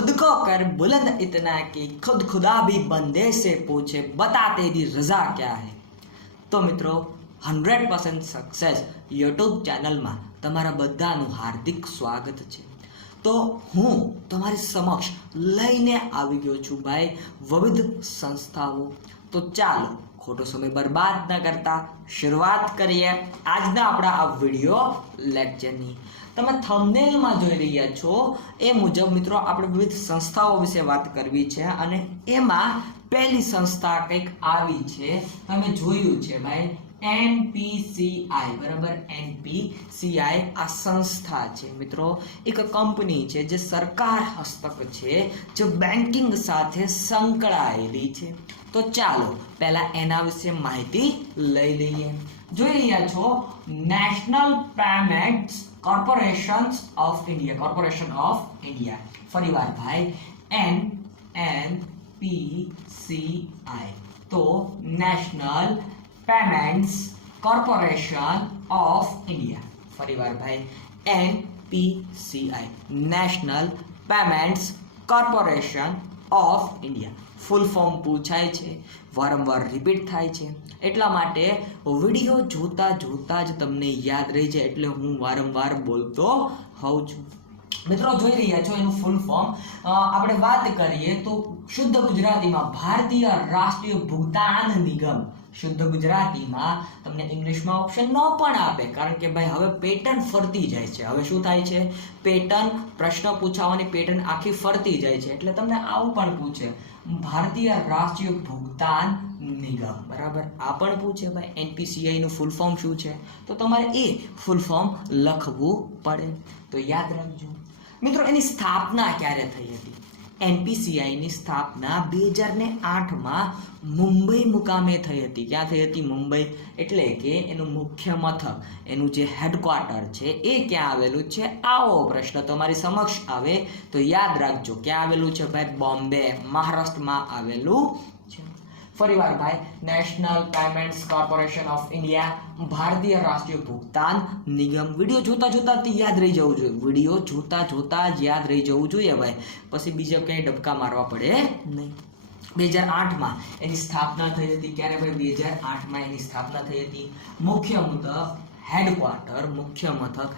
खुद को कर बुलंद इतना कि खुद खुदा भी बंदे से पूछे बता तेरी रजा क्या है। तो મિત્રો 100% સક્સેસ યુટ્યુબ ચેનલમાં તમારા બધાનું હાર્દિક સ્વાગત છે। તો હું તમારી સમક્ષ લઈને આવી ગયો છું ભાઈ વિવિધ સંસ્થાઓ। તો ચાલો ખોટો સમય બરબાદ ન કરતા શરૂઆત કરીએ આજના આપણા આ વિડીયો લેક્ચરની। તમે થંબનેલમાં જોઈ રહ્યા છો એ મુજબ મિત્રો આપણે વિવિધ સંસ્થાઓ વિશે વાત કરવી છે અને એમાં પહેલી સંસ્થા કંઈક આવી છે, તમે જોયું છે ભાઈ NPCI, બરાબર। NPCI આ સંસ્થા છે મિત્રો, એક કંપની છે જે સરકાર હસ્તક છે, જે બેન્કિંગ સાથે સંકળાયેલી છે। તો ચાલો પહેલા એના વિશે માહિતી લઈ લઈએ। જોઈ રહ્યા છો national payments corporation of India, ફરીવાર ભાઈ NPCI, તો national payments corporation of India, ફરીવાર ભાઈ NPCI, national payments corporation of India. Full form પૂછાય છે, વારંવાર રિપીટ થાય છે, એટલા માટે વિડીયો જોતા જોતા જ તમને યાદ રહી જાય એટલે હું વારંવાર બોલતો હોઉં છું। મિત્રો જોઈ રહ્યા છો એનું ફૂલ ફોર્મ આપણે વાત કરીએ તો શુદ્ધ ગુજરાતીમાં ભારતીય રાષ્ટ્રીય ભુગતાન નિગમ। શુદ્ધ ગુજરાતીમાં તમને ઇંગ્લિશમાં ઓપ્શન ન પણ આપે, કારણ કે ભાઈ હવે પેટર્ન ફરતી જાય છે। હવે શું થાય છે, પેટર્ન પ્રશ્ન પૂછાવાની પેટર્ન આખી ફરતી જાય છે, એટલે તમને આવું પણ પૂછે ભારતીય રાષ્ટ્રીય ભુગતાન નિગમ, બરાબર। આ પણ પૂછે ભાઈ NPCI નું ફૂલ ફોર્મ શું છે, તો તમારે એ ફૂલ ફોર્મ લખવું પડે। તો યાદ રાખજો મિત્રો એની સ્થાપના ક્યારે થઈ હતી। NPCI ની સ્થાપના 2008માં મુંબઈ મુકામે થઈ હતી। ક્યાં થઈ હતી? મુંબઈ, એટલે કે એનું મુખ્ય મથક, એનું જે હેડક્વાર્ટર છે એ ક્યાં આવેલું છે? આવો પ્રશ્ન તમારી સમક્ષ આવે તો યાદ રાખજો ક્યાં આવેલું છે ભાઈ? બોમ્બે, મહારાષ્ટ્રમાં આવેલું છે। ફરીવાર ભાઈ national payments corporation of India, ભારતીય રાષ્ટ્રીય ભુગતાન નિગમ। વિડીયો જોતા જોતા યાદ રહી જવું જોઈએ, વિડીયો જોતા જોતા જ યાદ રહી જવું જોઈએ ભાઈ, પછી બીજા કંઈ ડબકા મારવા પડે નહીં। 2008માં એની સ્થાપના થઈ હતી। ક્યારે ભાઈ? 2008માં એની સ્થાપના થઈ હતી। મુખ્ય મથક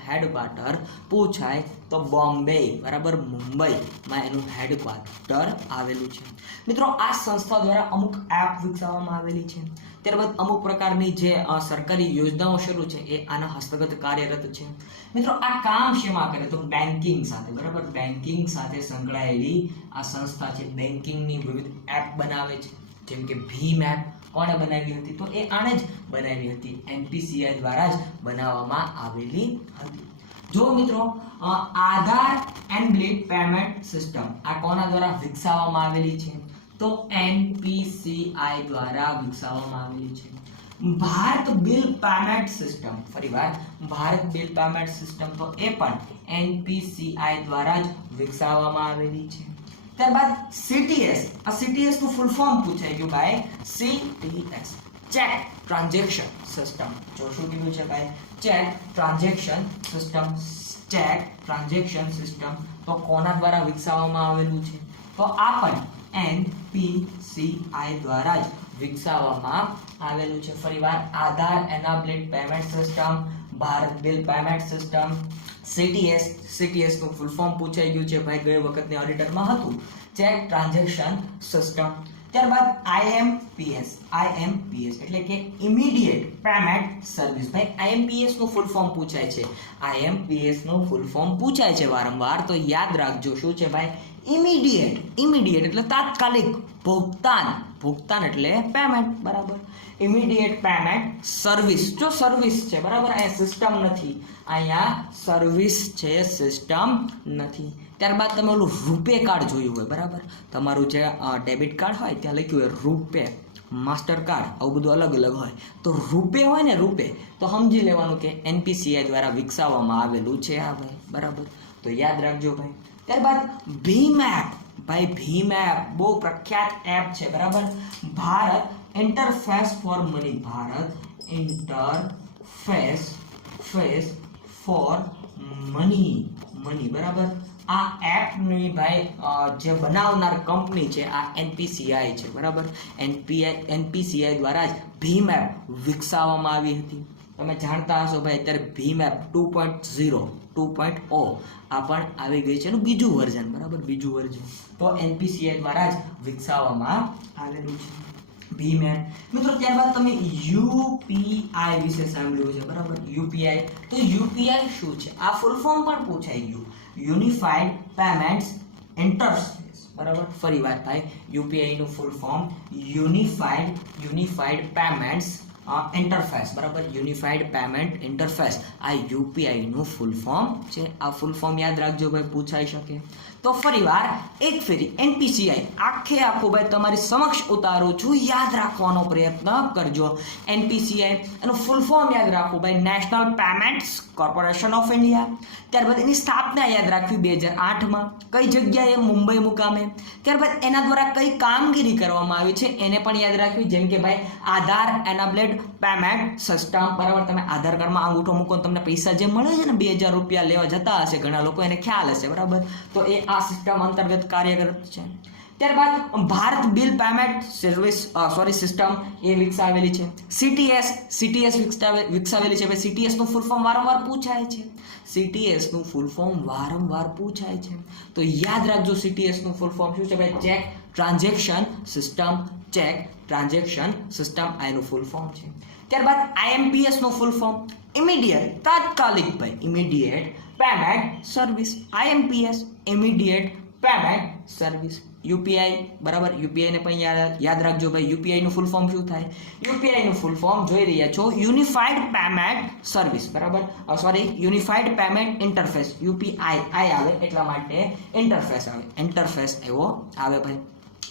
હેડક્વાર્ટર પૂછાય તો બોમ્બે, બરાબર, મુંબઈમાં એનું હેડક્વાર્ટર આવેલું છે। મિત્રો આ સંસ્થા દ્વારા અમુક એપ વિકસાવવામાં આવેલી છે, ત્યારબાદ અમુક પ્રકારની જે સરકારી યોજનાઓ શરૂ છે એ આના હસ્તગત કાર્યરત છે। મિત્રો આ કામ શેમાં કરે તો બેન્કિંગ સાથે, બરાબર, બેન્કિંગ સાથે સંકળાયેલી આ સંસ્થા છે। બેન્કિંગની વિવિધ એપ બનાવે છે, જેમ કે ભીમ એપ કોણે બનાવી હતી? તો એ આણે જ બનાવી હતી, NPCI દ્વારા જ બનાવવામાં આવેલી હતી। જો મિત્રો આધાર એનબિલ્ટ પેમેન્ટ સિસ્ટમ આ કોના દ્વારા વિકસાવવામાં આવેલી છે? તો NPCI દ્વારા વિકસાવવામાં આવેલી છે। ભારત બિલ પેમેન્ટ સિસ્ટમ, ફરીવાર ભારત બિલ પેમેન્ટ સિસ્ટમ, તો એ પણ NPCI દ્વારા જ વિકસાવવામાં આવેલી છે। ત્યારબાદ CTS, આ CTS નું ફૂલ ફોર્મ પૂછાઈ ગયું ભાઈ, CTS ચેક ટ્રાન્ઝેક્શન સિસ્ટમ। જો શું કીધું છે ભાઈ? ચેક ટ્રાન્ઝેક્શન સિસ્ટમ, તો કોના દ્વારા વિકસાવવામાં આવેલું છે? તો આ પણ NPCI દ્વારા જ વિકસાવવામાં આવેલું છે। ફરીવાર Aadhaar enabled payment system, Bharat bill payment system, CTS નું ફૂલ ફોર્મ પૂછાઈ ગયું છે ભાઈ, ગઈ વખતની ઓડિટરમાં હતું, ચેક ટ્રાન્ઝેક્શન સિસ્ટમ। ત્યારબાદ IMPS એટલે કે ઇમિડિયેટ પેમેન્ટ સર્વિસ। ભાઈ IMPS નું ફૂલ ફોર્મ પૂછાય છે, IMPS નું ફૂલ ફોર્મ પૂછાય છે વારંવાર, તો યાદ રાખજો શું છે ભાઈ? ઇમિડિયેટ એટલે તાત્કાલિક, ભુગતાન એટલે પેમેન્ટ, બરાબર। ઇમિડિયેટ પેમેન્ટ સર્વિસ, જો સર્વિસ છે, બરાબર, અહીંયા સિસ્ટમ નથી, અહીંયા સર્વિસ છે, સિસ્ટમ નથી। ત્યારબાદ તમે ઓલું રૂપે કાર્ડ જોયું હોય, બરાબર, તમારું જે ડેબિટ કાર્ડ હોય ત્યાં લખ્યું હોય રૂપે, માસ્ટર કાર્ડ, આવું બધું અલગ અલગ હોય, તો રૂપે હોય ને, રૂપે, તો સમજી લેવાનું કે NPCI દ્વારા વિકસાવવામાં આવેલું છે આ ભાઈ, બરાબર, તો યાદ રાખજો ભાઈ। ત્યારબાદ ભીમ એપ, ભાઈ ભીમ એપ બહુ પ્રખ્યાત એપ છે, બરાબર, Bharat interface for money, Bharat interface for money, બરાબર, આ એપની ભાઈ જે બનાવનાર કંપની છે આ એનપીસીઆઈ છે, બરાબર. એનપીસીઆઈ દ્વારા જ ભીમ એપ વિકસાવવામાં આવી હતી. તમે જાણતા હશો ભાઈ અત્યારે ભીમ એપ 2.0 આ પણ આવી ગઈ છે, એનું બીજું વર્ઝન, બરાબર, બીજું વર્ઝન. તો એનપીસીઆઈ દ્વારા જ વિકસાવવામાં આવેલું છે ભીમ એપ. મિત્રો ત્યારબાદ તમે યુપીઆઈ વિશે સાંભળ્યું છે, બરાબર. યુપીઆઈ, તો યુપીઆઈ શું છે? આ ફૂલ ફોર્મ પણ પૂછાઈ ગયું, યુનિફાઈડ પેમેન્ટ્સ ઇન્ટરફેસ, બરાબર. ફરી વાર થાય, યુપીઆઈ નું full form unified payments interface, બરાબર. યુનિફાઈડ પેમેન્ટ ઇન્ટરફેસ આ યુપીઆઈ નું ફૂલ ફોર્મ છે. આ ફૂલ ફોર્મ યાદ રાખજો ભાઈ, પૂછાઈ શકે. તો ફરીવાર એક ફેરી એનપીસીઆઈ આખું ભાઈ તમારી સમક્ષ ઉતારું છું, યાદ રાખવાનો પ્રયત્ન કરજો. એનપીસીઆઈ એનું ફૂલ ફોર્મ યાદ રાખવું ભાઈ, national payments corporation of India. ત્યારબાદ એની સ્થાપના યાદ રાખવી 2008માં, કઈ જગ્યાએ? મુંબઈ મુકામે. ત્યારબાદ એના દ્વારા કઈ કામગીરી કરવામાં આવી છે એને પણ યાદ રાખવી, જેમ કે ભાઈ આધાર એનેબલ્ડ પેમેન્ટ સિસ્ટમ, બરાબર. તમે આધાર કાર્ડમાં અંગૂઠો મૂકો તમને પૈસા જે મળે છે ને 2000 રૂપિયા લેવા જતા હશે ઘણા લોકો, એને ખ્યાલ હશે, બરાબર. તો એ આ સિસ્ટમ અંતર્ગત કાર્યરત છે. ત્યારબાદ ભારત બિલ પેમેન્ટ સિસ્ટમ એ વિકસાવેલી છે. સીટીએસ વિકસાવેલી છે. સીટીએસ નું ફૂલ ફોર્મ વારંવાર પૂછાય છે. સીટીએસ નું ફૂલ ફોર્મ વારંવાર પૂછાય છે, તો યાદ રાખજો સીટીએસ નું ફૂલ ફોર્મ શું છે ભાઈ? Check transaction system. Check transaction system આ એનું ફૂલ ફોર્મ છે. ત્યારબાદ આઈએમપીએસ નું ફૂલ ફોર્મ ઇમિડિયેટ, તાત્કાલિક ભાઈ, immediate payment service. IMPS immediate payment service. UPI, બરાબર. યુપીઆઈ ને પણ યાદ રાખજો ભાઈ, યુપીઆઈ નું ફૂલ ફોર્મ શું થાય? યુપીઆઈ નું ફૂલ ફોર્મ જોઈ રહ્યા છો, યુનિફાઈડ પેમેન્ટ સર્વિસ, બરાબર. Unified payment interface. યુપીઆઈ આવે એટલા માટે ઇન્ટરફેસ આવે, ઇન્ટરફેસ એવો આવે ભાઈ.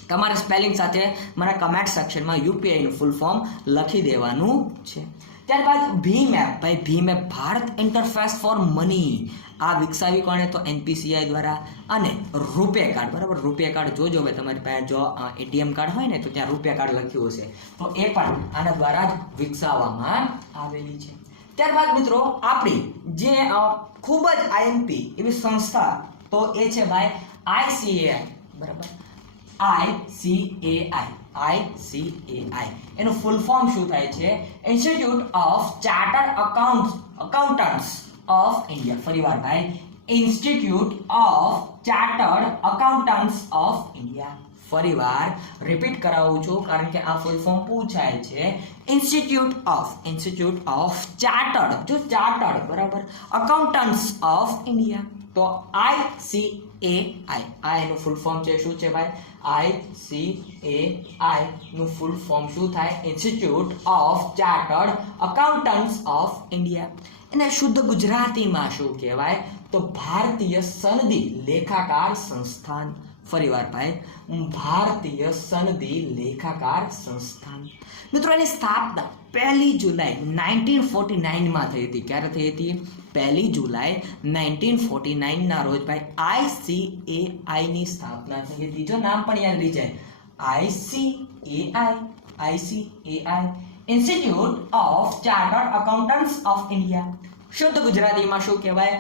તમારે સ્પેલિંગ સાથે મારા કમેન્ટ સેક્શનમાં યુપીઆઈ નું ફૂલ ફોર્મ લખી દેવાનું છે. ત્યારબાદ ભીમ એપ ભાઈ, Bhim app Bharat interface for money આ વિકસાવી કોણે? તો એનપીસીઆઈ દ્વારા. અને રૂપે કાર્ડ, બરાબર. રૂપે કાર્ડ જોજો ભાઈ, તમારી પાસે જો એટીએમ કાર્ડ હોય ને તો ત્યાં રૂપે કાર્ડ લખ્યું હશે, તો એ પણ આના દ્વારા જ વિકસાવવામાં આવેલી છે. ત્યારબાદ મિત્રો આપણી જે ખૂબ જ આઈએમપી એવી સંસ્થા તો એ છે ભાઈ આઈસીએઆઈ, બરાબર. આઈસીએઆઈ એનું ફૂલ ફોર્મ શું થાય છે? Institute of chartered accountants of India. ફરીવાર ભાઈ, institute of chartered accountants of India. ફરીવાર રિપીટ કરાવું છું કારણ કે આ ફૂલ ફોર્મ પૂછાય છે. ઇન્સ્ટિટ્યૂટ ઓફ ચાર્ટર્ડ, જો ચાર્ટર્ડ, બરાબર, અકાઉન્ટન્ટ્સ ઓફ ઇન્ડિયા. તો આઈસીએઆઈ આ એનું ફૂલ ફોર્મ છે. શું છે ભાઈ? આઈસીએઆઈ નું ફૂલ ફોર્મ શું થાય? Institute of chartered accountants of India. એને શુદ્ધ ગુજરાતીમાં શું કહેવાય? તો ભારતીય સનદી લેખાકાર સંસ્થાન. ફરીવાર ભાઈ, ભારતીય સનદી લેખાકાર સંસ્થાન. મિત્રો એની સ્થાપના 1 જુલાઈ 1949 માં થઈ હતી. ક્યારે થઈ હતી? 1 જુલાઈ 1949 ના રોજ ભાઈ આઈસીએઆઈ ની સ્થાપના થઈ હતી. જો નામ પણ યાદ રહી જાય, ICAI institute of chartered accountants of India. શુદ્ધ ગુજરાતીમાં શું કહેવાય?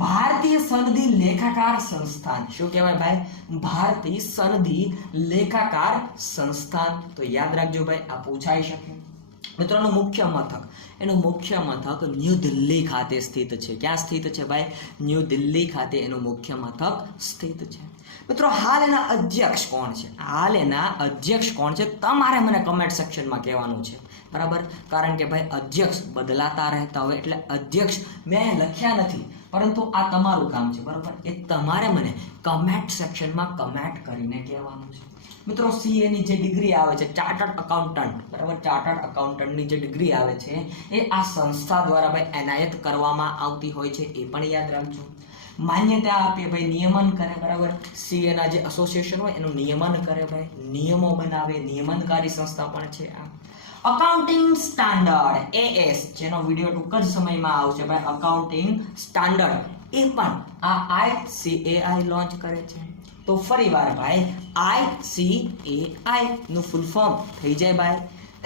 ભારતીય સનદી લેખાકાર સંસ્થાન. શું કહેવાય ભાઈ? ભારતીય સનદી લેખાકાર સંસ્થાન. તો યાદ રાખજો ભાઈ, આ પૂછાઈ શકે. મિત્રોનું મુખ્ય મથક, એનું મુખ્ય મથક ન્યૂ દિલ્હી ખાતે સ્થિત છે. ક્યાં સ્થિત છે ભાઈ? ન્યૂ દિલ્હી ખાતે એનું મુખ્ય મથક સ્થિત છે. મિત્રો હાલ એના અધ્યક્ષ કોણ છે? હાલ એના અધ્યક્ષ કોણ છે તમારે મને કમેન્ટ સેક્શનમાં કહેવાનું છે, બરાબર. કારણ કે ભાઈ અધ્યક્ષ બદલાતા રહેતા હોય એટલે અધ્યક્ષ મેં લખ્યા નથી, પરંતુ આ તમારું કામ છે, બરાબર. એ તમારે મને કમેન્ટ સેક્શનમાં કમેન્ટ કરીને કહેવાનું છે. મિત્રો સીએ ની જે ડિગ્રી આવે છે, ચાર્ટર્ડ અકાઉન્ટન્ટ, બરાબર, ચાર્ટર્ડ અકાઉન્ટન્ટની જે ડિગ્રી આવે છે એ આ સંસ્થા દ્વારા ભાઈ એનાયત કરવામાં આવતી હોય છે, એ પણ યાદ રાખજો. માન્યતા આપે ભાઈ, નિયમન કરે, બરાબર. સીએ ના જે એસોસિએશન હોય એનું નિયમન કરે ભાઈ, નિયમો બનાવે, નિયમનકારી સંસ્થા પણ છે આ. અકાઉન્ટિંગ સ્ટાન્ડર્ડ એએસ, જેનો વિડીયો ટૂંક જ સમયમાં આવશે ભાઈ, અકાઉન્ટિંગ સ્ટાન્ડર્ડ એ પણ આ આઈસીએઆઈ લોન્ચ કરે છે. તો ફરીવાર ભાઈ આઈસીએઆઈ નું ફૂલ ફોર્મ થઈ જાય ભાઈ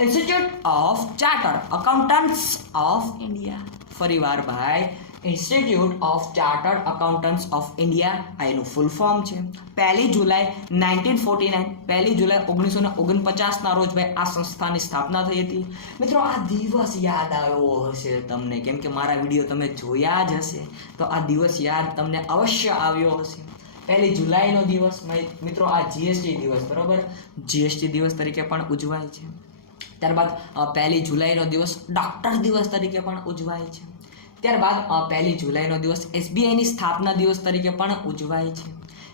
institute of chartered accountants of India. ફરીવાર ભાઈ institute of chartered accountants of India આ એનું ફૂલ ફોર્મ છે. 1 જુલાઈ 1949 1 જુલાઈ 1949 ના રોજ ભાઈ આ સંસ્થાની સ્થાપના થઈ હતી. મિત્રો આ દિવસ યાદ આવ્યો હશે તમને, કેમ કે મારા વિડીયો તમે જોયા જ હશે, તો આ દિવસ યાદ તમને અવશ્ય આવ્યો હશે. 1 જુલાઈનો દિવસ મિત્રો આ જીએસટી દિવસ, બરાબર, જીએસટી દિવસ તરીકે પણ ઉજવાય છે. ત્યારબાદ 1 જુલાઈનો દિવસ ડૉક્ટર દિવસ તરીકે પણ ઉજવાય છે. ત્યારબાદ 1 જુલાઈનો દિવસ એસબીઆઈની સ્થાપના દિવસ તરીકે પણ ઉજવાય છે.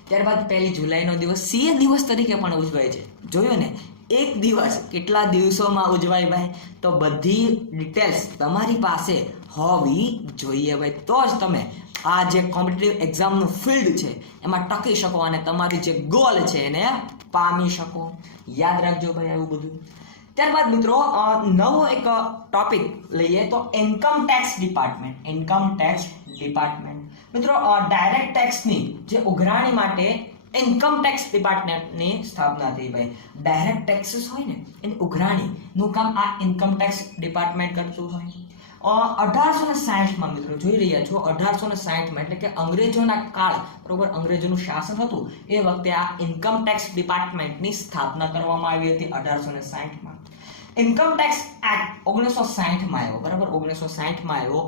ત્યારબાદ 1 જુલાઈનો દિવસ સીએ દિવસ તરીકે પણ ઉજવાય છે. જોયું ને, એક દિવસ કેટલા દિવસોમાં ઉજવાય ભાઈ? તો બધી ડિટેલ્સ તમારી પાસે હોવી જોઈએ ભાઈ, તો જ તમે આ જે કોમ્પિટિટિવ એક્ઝામનું ફિલ્ડ છે એમાં ટકી શકો અને તમારી જે ગોલ છે એને પામી શકો. યાદ રાખજો ભાઈ આવું બધું. ત્યારબાદ મિત્રો નવો એક ટોપિક લઈએ તો income tax department. Income tax department મિત્રો ડાયરેક્ટ ટેક્સની જે ઉઘરાણી માટે ઇન્કમ ટેક્સ ડિપાર્ટમેન્ટની સ્થાપના થઈ ભાઈ. ડાયરેક્ટ ટેક્સીસ હોય ને એની ઉઘરાણીનું કામ આ ઇન્કમ ટેક્સ ડિપાર્ટમેન્ટ કરતું હોય. 1860માં મિત્રો જોઈ રહ્યા છો, 1860માં એટલે કે અંગ્રેજોના કાળ, બરોબર, અંગ્રેજોનું શાસન હતું એ વખતે આ ઇન્કમ ટેક્સ ડિપાર્ટમેન્ટની સ્થાપના કરવામાં આવી હતી 1860માં. ઇન્કમ ટેક્સ એક્ટ 1960માં આવ્યો, બરાબર, 1960માં આવ્યો.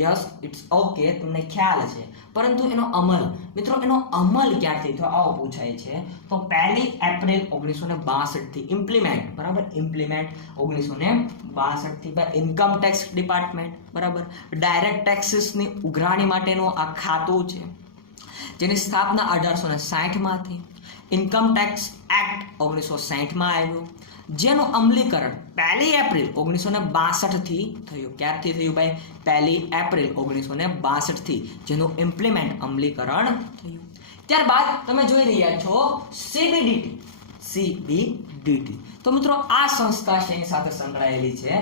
યસ, ઇટ્સ ઓકે, તમને ખ્યાલ છે, પરંતુ એનો અમલ મિત્રો એનો અમલ ક્યારથી થયો આવો પૂછાય છે. તો 1 એપ્રિલ 1962 થી ઇમ્પ્લિમેન્ટ, બરાબર, ઇમ્પ્લિમેન્ટ 1962 થી બાય ઇન્કમ ટેક્સ ડિપાર્ટમેન્ટ, બરાબર. ડાયરેક્ટ ટેક્સીસની ઉઘરાણી માટેનું આ ખાતું છે જેની સ્થાપના 1860માં થઈ. ઇન્કમ ટેક્સ એક્ટ 1960માં આવ્યો, જેનું અમલીકરણ 1 એપ્રિલ 1962 થી થયું. ક્યારથી થયું ભાઈ? 1 એપ્રિલ 1962 થી જેનું ઇમ્પ્લિમેન્ટ અમલીકરણ થયું. ત્યારબાદ તમે જોઈ રહ્યા છો સીબીડીટી. તો મિત્રો આ સંસ્થા છે એની સાથે સંકળાયેલી છે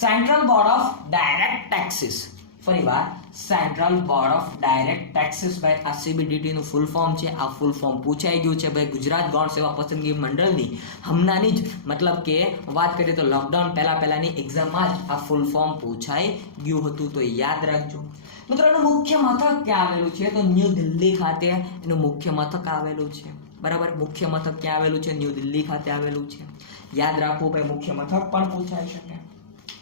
central board of direct taxes. ફરીવાર central board of direct taxes ભાઈ આ સીબીડીટી નું ફૂલ ફોર્મ છે. આ ફૂલ ફોર્મ પૂછાઈ ગયું છે ભાઈ ગુજરાત ગૌણ સેવા પસંદગી મંડળની હમણાંની જ, મતલબ કે વાત કરીએ તો લોકડાઉન પહેલાની એક્ઝામમાં જ આ ફૂલ ફોર્મ પૂછાઈ ગયું હતું, તો યાદ રાખજો. મિત્રો એનું મુખ્ય મથક ક્યાં આવેલું છે? તો ન્યૂ દિલ્હી ખાતે એનું મુખ્ય મથક આવેલું છે, બરાબર. મુખ્ય મથક ક્યાં આવેલું છે? ન્યૂ દિલ્હી ખાતે આવેલું છે. યાદ રાખવું ભાઈ, મુખ્ય મથક પણ પૂછાઈ શકે.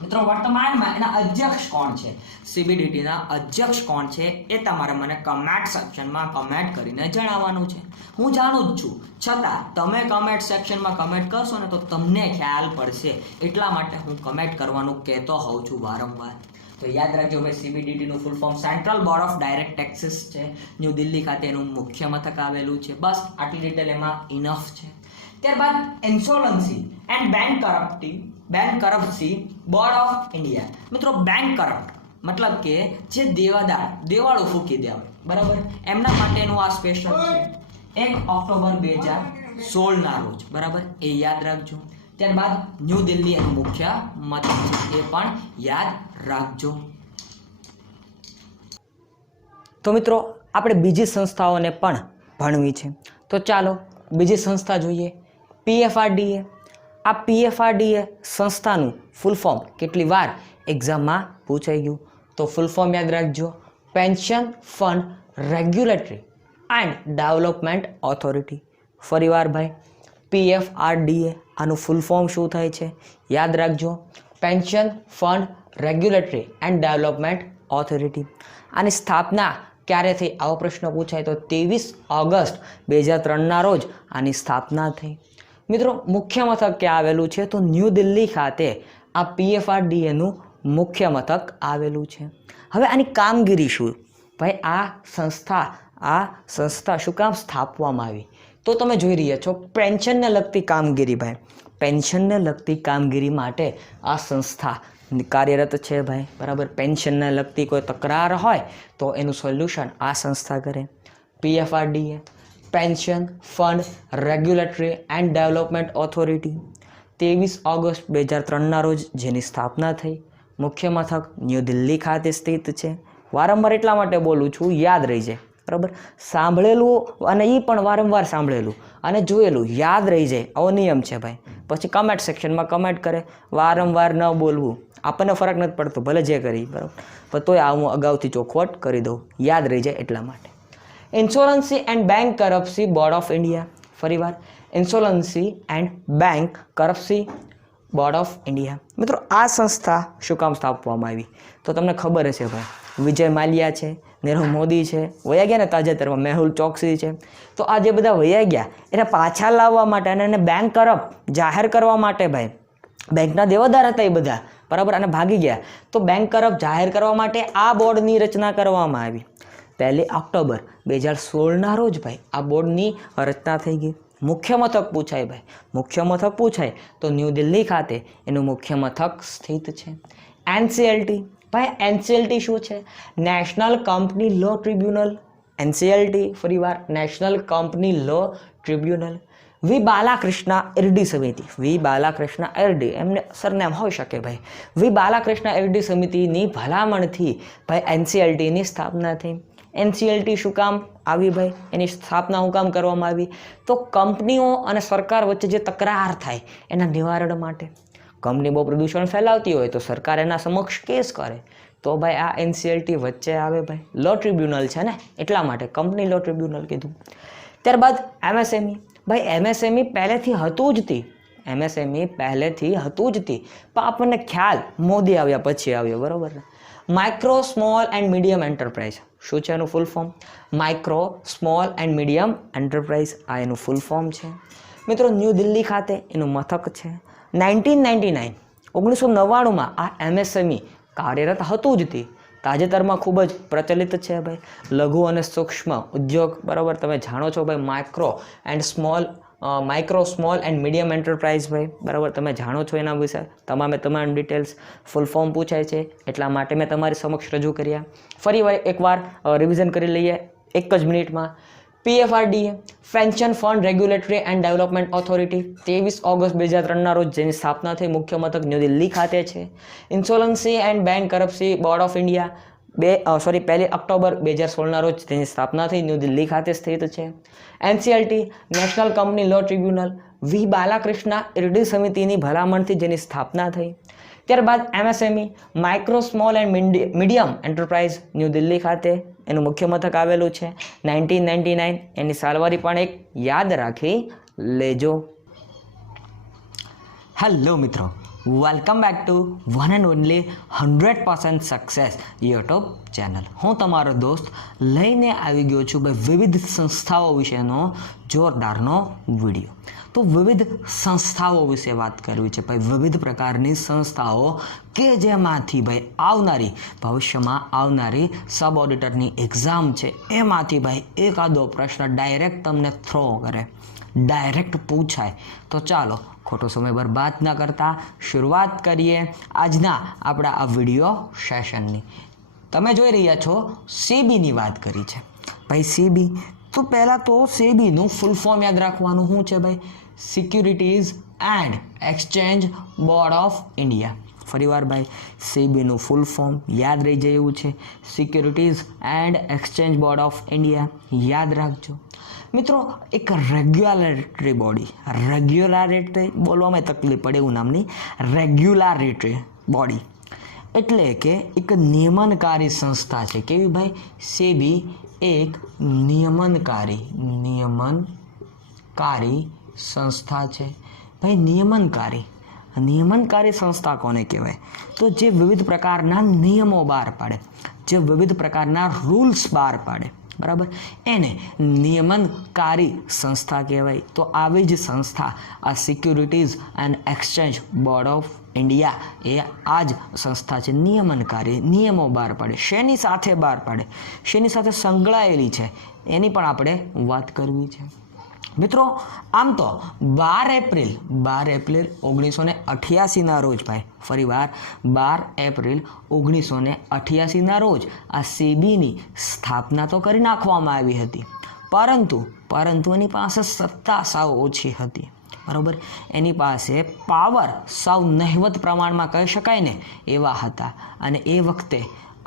મિત્રો વર્તમાનમાં એના અધ્યક્ષ કોણ છે? સીબીડીટીના અધ્યક્ષ કોણ છે એ તમારે મને કમેન્ટ સેક્શનમાં કમેન્ટ કરીને જણાવવાનું છે. હું જાણું જ છું, છતાં તમે કમેન્ટ સેક્શનમાં કમેન્ટ કરશો ને તો તમને ખ્યાલ પડશે, એટલા માટે હું કમેન્ટ કરવાનું કહેતો હોઉં છું વારંવાર. તો યાદ રાખજો ભાઈ, સીબીડીટી નું full form central board of direct taxes છે. ન્યૂ દિલ્હી ખાતે એનું મુખ્ય મથક આવેલું છે. બસ આટલી ડિટેલ એમાં ઇનફ છે. ત્યારબાદ ઇન્સોલન્સી and bankruptcy board of India. મિત્રો બેન્કરપ્ટ મતલબ કે જે દેવાળો ફૂંકી દે, બરાબર, એમના માટેનું આ સ્પેશિયલ છે 1 ઓક્ટોબર 2016 ના રોજ, બરાબર, એ યાદ રાખજો. ત્યારબાદ ન્યૂ દિલ્હી એનું મુખ્ય મથક છે, એ પણ યાદ રાખજો. તો મિત્રો આપણે બીજી સંસ્થાઓને પણ ભણવી છે, તો ચાલો બીજી સંસ્થા જોઈએ. પીએફઆરડીએ. આ પીએફઆરડીએ સંસ્થાનું ફૂલ ફોર્મ કેટલી વાર એક્ઝામમાં પૂછાઈ ગયું, તો ફૂલ ફોર્મ યાદ રાખજો, pension fund regulatory and development authority. ફરીવાર ભાઈ, પીએફઆરડીએ આનું ફૂલ ફોર્મ શું થાય છે? યાદ રાખજો, pension fund regulatory and development authority. આની સ્થાપના ક્યારે થઈ આવો પ્રશ્ન પૂછાય તો 23 ઓગસ્ટ 2003ના રોજ આની સ્થાપના થઈ. મિત્રો મુખ્ય મથક ક્યાં આવેલું છે? તો ન્યૂ દિલ્હી ખાતે આ પીએફઆરડીએનું મુખ્ય મથક આવેલું છે. હવે આની કામગીરી શું ભાઈ? આ સંસ્થા શું કામ સ્થાપવામાં આવી? તો તમે જોઈ રહ્યા છો પેન્શનને લગતી કામગીરી ભાઈ. પેન્શનને લગતી કામગીરી માટે આ સંસ્થા કાર્યરત છે ભાઈ, બરાબર. પેન્શનને લગતી કોઈ તકરાર હોય તો એનું સોલ્યુશન આ સંસ્થા કરે. PFRDA pension fund regulatory and development authority 23 August 2003ના રોજ જેની સ્થાપના થઈ. મુખ્ય મથક ન્યૂ દિલ્હી ખાતે સ્થિત છે. વારંવાર એટલા માટે બોલું છું, યાદ રહી જાય, બરાબર. સાંભળેલું અને એ પણ વારંવાર સાંભળેલું અને જોયેલું યાદ રહી જાય આવો નિયમ છે ભાઈ. પછી કમેન્ટ સેક્શનમાં કમેન્ટ કરે, વારંવાર ન બોલવું, આપણને ફરક નથી પડતો, ભલે જે કરી, બરાબર, પણ તોય હું અગાઉથી ચોખવટ કરી દઉં, યાદ રહી જાય એટલા માટે. Insolvency and bankruptcy board of India, ફરીવાર insolvency and bankruptcy board of India. મિત્રો આ સંસ્થા શું કામ સ્થાપવામાં આવી તો તમને ખબર હશે ભાઈ, વિજય માલ્યા છે, નીરવ મોદી છે, વયા ગયા ને તાજેતરમાં મેહુલ ચોકસી છે. તો આ જે બધા વયા ગયા એને પાછા લાવવા માટે અને એને બેંક કરપ્ટ જાહેર કરવા માટે ભાઈ, બેંકના દેવાદાર હતા એ બધા, બરાબર, અને ભાગી ગયા, તો બેંક કરપ્ટ જાહેર કરવા માટે આ બોર્ડની રચના કરવામાં આવી. 1 ઓક્ટોબર 2016ના રોજ ભાઈ આ બોર્ડની રચના થઈ ગઈ. મુખ્ય મથક પૂછાય ભાઈ, મુખ્ય મથક પૂછાય તો ન્યૂ દિલ્હી ખાતે એનું મુખ્ય મથક સ્થિત છે. એનસીએલટી ભાઈ, એનસીએલટી શું છે? National company law tribunal. NCLT ફરીવાર national company law tribunal. V Balakrishna Eradi સમિતિ, વી બાલાકૃષ્ણ એરડી એમને સરનેમ હોઈ શકે ભાઈ. વી બાલાકૃષ્ણ એરડી સમિતિની ભલામણથી ભાઈ એનસીએલટીની સ્થાપના થઈ. એનસીએલટી શું કામ આવી ભાઈ, એની સ્થાપના શું કામ કરવામાં આવી તો કંપનીઓ અને સરકાર વચ્ચે જે તકરાર થાય એના નિવારણ માટે. કંપની બહુ પ્રદૂષણ ફેલાવતી હોય તો સરકાર એના સમક્ષ કેસ કરે, તો ભાઈ આ એનસીએલટી વચ્ચે આવે ભાઈ. લો ટ્રિબ્યુનલ છે ને એટલા માટે કંપની લો ટ્રિબ્યુનલ કીધું. ત્યારબાદ એમએસએમઈ ભાઈ, એમએસએમઈ પહેલેથી હતું જ હતી, એમએસએમઈ પહેલેથી હતું જ હતી, પણ આપણને ખ્યાલ મોદી આવ્યા પછી આવ્યો, બરાબર ને. Micro small and medium enterprise શું છે એનું full form? Micro small and medium enterprise, આ એનું ફૂલ ફોર્મ છે. મિત્રો ન્યૂ દિલ્હી ખાતે એનું મથક છે. 1999 આ એમએસએમઈ કાર્યરત હતું જ હતી. તાજેતરમાં ખૂબ જ પ્રચલિત છે ભાઈ લઘુ અને સૂક્ષ્મ ઉદ્યોગ, બરાબર, તમે જાણો છો ભાઈ micro small and medium enterprise ભાઈ, બરાબર, તમે જાણો છો એના વિશે તમામ ડિટેલ્સ. ફૂલ ફોર્મ પૂછાય છે એટલા માટે મેં તમારી સમક્ષ રજૂ કર્યા. ફરી એકવાર રિવિઝન કરી લઈએ એક જ મિનિટમાં. PFRDA pension fund regulatory and development authority 23 August 2003ના રોજ જેની સ્થાપના થઈ, મુખ્ય મથક ન્યૂ દિલ્હી ખાતે છે. Insolvency and bankruptcy board of India 1 October 2016ના રોજ તેની સ્થાપના થઈ, ન્યૂ દિલ્હી ખાતે સ્થિત છે. NCLT national company law tribunal V Balakrishna Eradi સમિતિની ભલામણથી જેની સ્થાપના થઈ. ત્યારબાદ MSME micro small and medium enterprise New Delhi ખાતે એનું મુખ્ય મથક આવેલું છે. 1999 એની સાલવારી પણ એક યાદ રાખી લેજો. હેલો મિત્રો, welcome back to one and only 100% success YouTube channel. હું તમારો દોસ્ત લઈને આવી ગયો છું ભાઈ વિવિધ સંસ્થાઓ વિશેનો જોરદારનો વિડીયો. તો વિવિધ સંસ્થાઓ વિશે વાત કરવી છે ભાઈ, વિવિધ પ્રકારની સંસ્થાઓ કે જેમાંથી ભાઈ આવનારી ભવિષ્યમાં આવનારી સબ ઓડિટરની એક્ઝામ છે એમાંથી ભાઈ એકાદો પ્રશ્ન ડાયરેક્ટ તમને થ્રો કરે, ડાયરેક્ટ પૂછાય. તો ચાલો ખોટો સમય બરબાદ ન કરતા શરૂઆત કરીએ આજના આપણા આ વિડીયો સેશનની. તમે જોઈ રહ્યા છો સેબીની વાત કરી છે ભાઈ. સેબી તો પહેલાં તો સેબીનું ફૂલ ફોર્મ યાદ રાખવાનું શું છે ભાઈ? Securities and exchange board of India. ફરીવાર ભાઈ સેબીનું ફૂલ ફોર્મ યાદ રહી જાય એવું છે, securities and exchange board of India, યાદ રાખજો. મિત્રો એક રેગ્યુલેટરી બોડી, રેગ્યુલારેટરી બોલવામાં તકલીફ પડે એવું નામની રેગ્યુલારેટરી બોડી એટલે કે એક નિયમનકારી સંસ્થા છે. કેવી ભાઈ? સેબી એક નિયમનકારી સંસ્થા છે ભાઈ. નિયમનકારી સંસ્થા કોને કહેવાય? તો જે વિવિધ પ્રકારના નિયમો બહાર પાડે, જે વિવિધ પ્રકારના રૂલ્સ બહાર પાડે, બરાબર, એને નિયમનકારી સંસ્થા કહેવાય. તો આવી જ સંસ્થા આ securities and exchange board of India એ આ જ સંસ્થા છે. નિયમનકારી, નિયમો બહાર પાડે. શેની સાથે બહાર પાડે, શેની સાથે સંકળાયેલી છે એની પણ આપણે વાત કરવી છે. મિત્રો આમ તો 12 એપ્રિલ 1988ના રોજ ભાઈ, ફરીવાર 12 એપ્રિલ 1988ના રોજ આ સેબીની સ્થાપના તો કરી નાખવામાં આવી હતી, પરંતુ એની પાસે સત્તા સાવ ઓછી હતી, બરાબર. એની પાસે પાવર સાવ નહિવત પ્રમાણમાં કહી શકાય ને એવા હતા. અને એ વખતે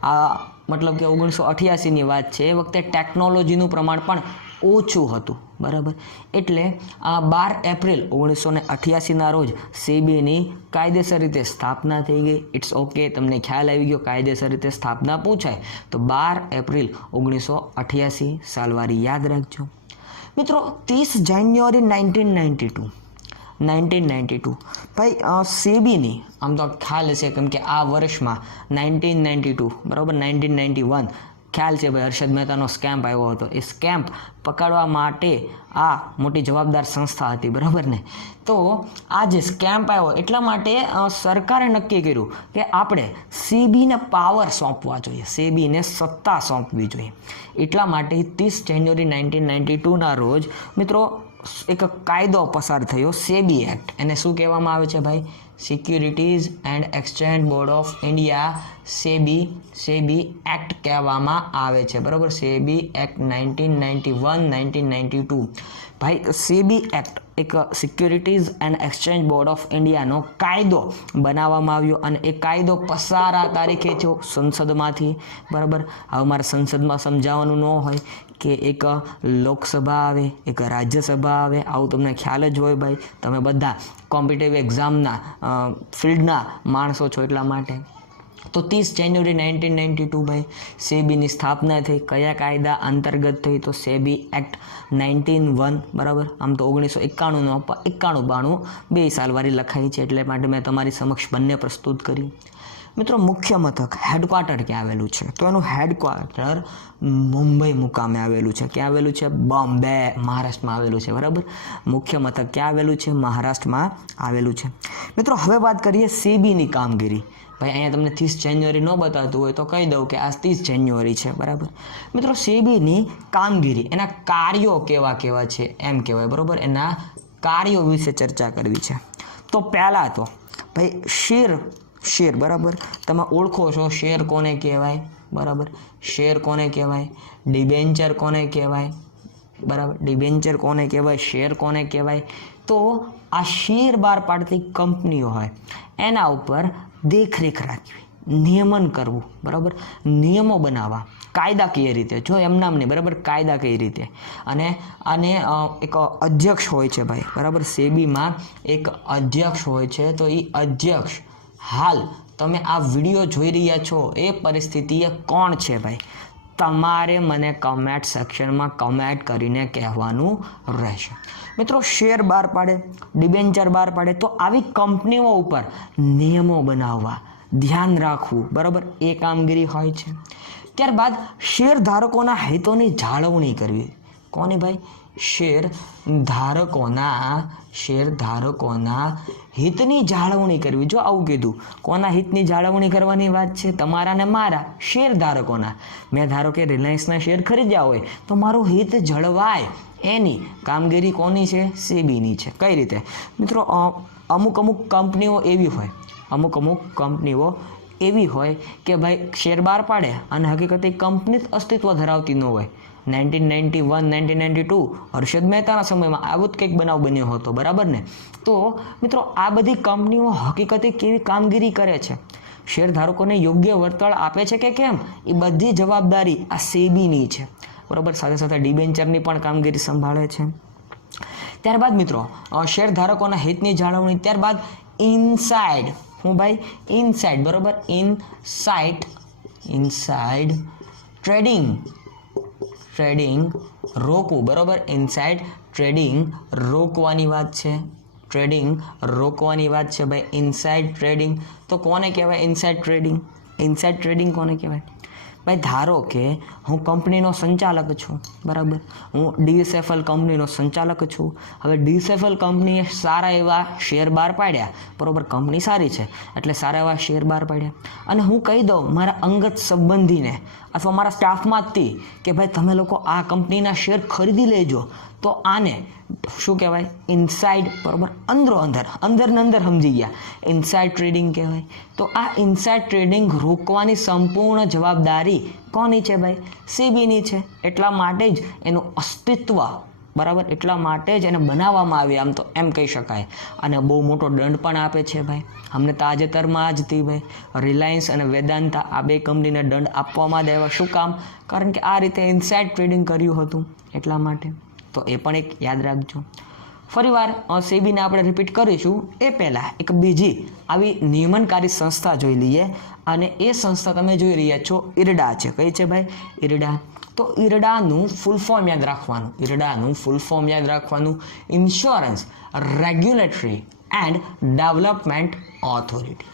આ મતલબ કે 1988ની વાત છે, એ વખતે ટેકનોલોજીનું પ્રમાણ પણ ઓછું હતું, બરાબર. એટલે 12 એપ્રિલ 1988ના રોજ સેબીની કાયદેસર રીતે સ્થાપના થઈ ગઈ. ઇટ્સ ઓકે, તમને ખ્યાલ આવી ગયો કાયદેસર રીતે સ્થાપના પૂછાય તો 12 એપ્રિલ 1988 સાલવારી યાદ રાખજો. મિત્રો 30 જાન્યુઆરી 1992 ભાઈ સેબીની આમ તો ખ્યાલ હશે કેમ કે આ વર્ષમાં 1992 બરાબર 1991 ખ્યાલ છે ભાઈ હર્ષદ મહેતાનો સ્કેમ્પ આવ્યો હતો. એ સ્કેમ્પ પકડવા માટે આ મોટી જવાબદાર સંસ્થા હતી, બરાબર ને. તો આ જે સ્કેમ્પ આવ્યો એટલા માટે સરકારે નક્કી કર્યું કે આપણે સેબીને પાવર સોંપવા જોઈએ, સેબીને સત્તા સોંપવી જોઈએ. એટલા માટે 30 જાન્યુઆરી 1992ના રોજ મિત્રો એક કાયદો પસાર થયો, સેબી એક્ટ. એને શું કહેવામાં આવે છે ભાઈ? Securities and exchange board of India SEBI act કહેવામાં આવે છે, બરાબર. સેબી એક્ટ 1992 ભાઈ સેબી એક્ટ એક securities and exchange board of ઇન્ડિયાનો કાયદો બનાવવામાં આવ્યો અને એ કાયદો પસાર આ તારીખે થયો સંસદમાંથી, બરાબર. હવે મારે સંસદમાં સમજાવવાનું ન હોય કે એક લોકસભા આવે, એક રાજ્યસભા આવે, આવું તમને ખ્યાલ જ હોય ભાઈ. તમે બધા કોમ્પિટિટિવ એક્ઝામના ફિલ્ડના માણસો છો એટલા માટે. તો 30 જાન્યુઆરી 1992 ભાઈ સેબીની સ્થાપના થઈ. કયા કાયદા અંતર્ગત થઈ? તો સેબી એક્ટ 1991, બરાબર. આમ તો 1991નો 91-92 બે સાલવારી લખાઈ છે, એટલે માટે મેં તમારી સમક્ષ બંને પ્રસ્તુત કરી. મિત્રો મુખ્ય મથક હેડક્વાર્ટર ક્યાં આવેલું છે? તો એનું હેડક્વાર્ટર મુંબઈ મુકામે આવેલું છે. ક્યાં આવેલું છે? બોમ્બે, મહારાષ્ટ્રમાં આવેલું છે, બરાબર. મુખ્ય મથક ક્યાં આવેલું છે? મહારાષ્ટ્રમાં આવેલું છે. મિત્રો હવે વાત કરીએ સેબીની કામગીરી. ભાઈ અહીંયા તમને 30 જાન્યુઆરી ન બતાવતું હોય તો કહી દઉં કે આ 30 જાન્યુઆરી છે, બરાબર. મિત્રો સેબીની કામગીરી, એના કાર્યો કેવા કેવા છે એમ કહેવાય, બરાબર. એના કાર્યો વિશે ચર્ચા કરવી છે. તો પહેલાં તો ભાઈ શેર, બરાબર. તમે ઓળખો છો શેર કોને કહેવાય, બરાબર. શેર કોને કહેવાય? ડિબેન્ચર કોને કહેવાય, બરાબર. ડિબેન્ચર કોને કહેવાય? શેર કોને કહેવાય? તો આ શેર બહાર પાડતી કંપનીઓ હોય એના ઉપર દેખરેખ રાખવી, નિયમન કરવું, બરાબર. નિયમો બનાવવા કાયદાકીય રીતે, જો એમ નામ નહીં, બરાબર. કાયદાકીય રીતે. અને એક અધ્યક્ષ હોય છે ભાઈ, બરાબર. સેબીમાં એક અધ્યક્ષ હોય છે. તો એ અધ્યક્ષ હાલ તમે આ વિડીયો જોઈ રહ્યા છો એ પરિસ્થિતિએ કોણ છે ભાઈ? તમારે મને કમેન્ટ સેક્શનમાં કમેન્ટ કરીને કહેવાનું રહેશે. મિત્રો શેર બહાર પાડે, ડિબેન્ચર બહાર પાડે તો આવી કંપનીઓ ઉપર નિયમો બનાવવા, ધ્યાન રાખવું, બરાબર. એ કામગીરી હોય છે. ત્યારબાદ શેરધારકોના હિતોની જાળવણી કરવી. કોની ભાઈ? શેરધારકોના હિતની જાળવણી કરવી. જો આવું કીધું, કોના હિતની જાળવણી કરવાની વાત છે? તમારા ને મારા, શેરધારકોના. મેં ધારો કે રિલાયન્સના શેર ખરીદ્યા હોય તો મારું હિત જળવાય એની કામગીરી કોની છે? સેબીની છે. કઈ રીતે? મિત્રો અમુક કંપનીઓ એવી હોય કે ભાઈ શેર બહાર પાડે અને હકીકતે કંપની અસ્તિત્વ ધરાવતી ન હોય. 1991-1992 હર્ષદ મહેતાના સમયમાં આવું જ કંઈક બનાવ બન્યો હતો, બરાબર ને. તો મિત્રો આ બધી કંપનીઓ હકીકતે કેવી કામગીરી કરે છે, શેરધારકોને યોગ્ય વળતર આપે છે કે કેમ, એ બધી જવાબદારી આ સેબીની છે, બરાબર. સાથે સાથે ડિબેન્ચરની પણ કામગીરી સંભાળે છે. ત્યારબાદ મિત્રો શેરધારકોના હિતની જાળવણી. ત્યારબાદ ઇનસાઇડ, હું ભાઈ ઇનસાઇડ, બરાબર. ઇનસાઇડ ટ્રેડિંગ રોકવું, બરાબર. ઇનસાઇડ ટ્રેડિંગ રોકવાની વાત છે. ભાઈ ઇનસાઇડ ટ્રેડિંગ તો કોને કહેવાય? ઇનસાઇડ ટ્રેડિંગ કોને કહેવાય? ભાઈ ધારો કે હું કંપનીનો સંચાલક છું, બરાબર. હું ડીએસએફએલ કંપનીનો સંચાલક છું. હવે ડીએસએફએલ કંપનીએ સારા એવા શેર બહાર પાડ્યા, બરાબર. કંપની સારી છે એટલે સારા એવા શેર બહાર પાડ્યા અને હું કહી દઉં મારા અંગત સંબંધીને અથવા મારા સ્ટાફમાંથી કે ભાઈ તમે લોકો આ કંપનીના શેર ખરીદી લેજો, તો આને શું કહેવાય? ઇનસાઇડ, બરાબર. અંદર સમજી ગયા, ઇનસાઇડ ટ્રેડિંગ કહેવાય. તો આ ઇનસાઇડ ટ્રેડિંગ રોકવાની સંપૂર્ણ જવાબદારી કોની છે ભાઈ? સેબીની છે. એટલા માટે જ એનું અસ્તિત્વ બરાબર, એટલા માટે જ એને બનાવવામાં આવી, આમ તો એમ કહી શકાય. અને બહુ મોટો દંડ પણ આપે છે ભાઈ. અમને તાજેતરમાં જ થી ભાઈ રિલાયન્સ અને વેદાંતા આ બે કંપનીને દંડ આપવામાં જ આવ્યા. શું કામ? કારણ કે આ રીતે ઇનસાઇડ ટ્રેડિંગ કર્યું હતું એટલા માટે. તો એ પણ એક યાદ રાખજો. ફરીવાર સેબીને આપણે રિપીટ કરીશું એ પહેલાં એક બીજી આવી નિયમનકારી સંસ્થા જોઈ લઈએ. અને એ સંસ્થા તમે જોઈ રહ્યા છો ઇરડા છે. કઈ છે ભાઈ? ઇરડા. તો ઇરડાનું ફૂલ ફોર્મ યાદ રાખવાનું. ઇરડાનું ફૂલ ફોર્મ યાદ રાખવાનું. Insurance regulatory and development authority.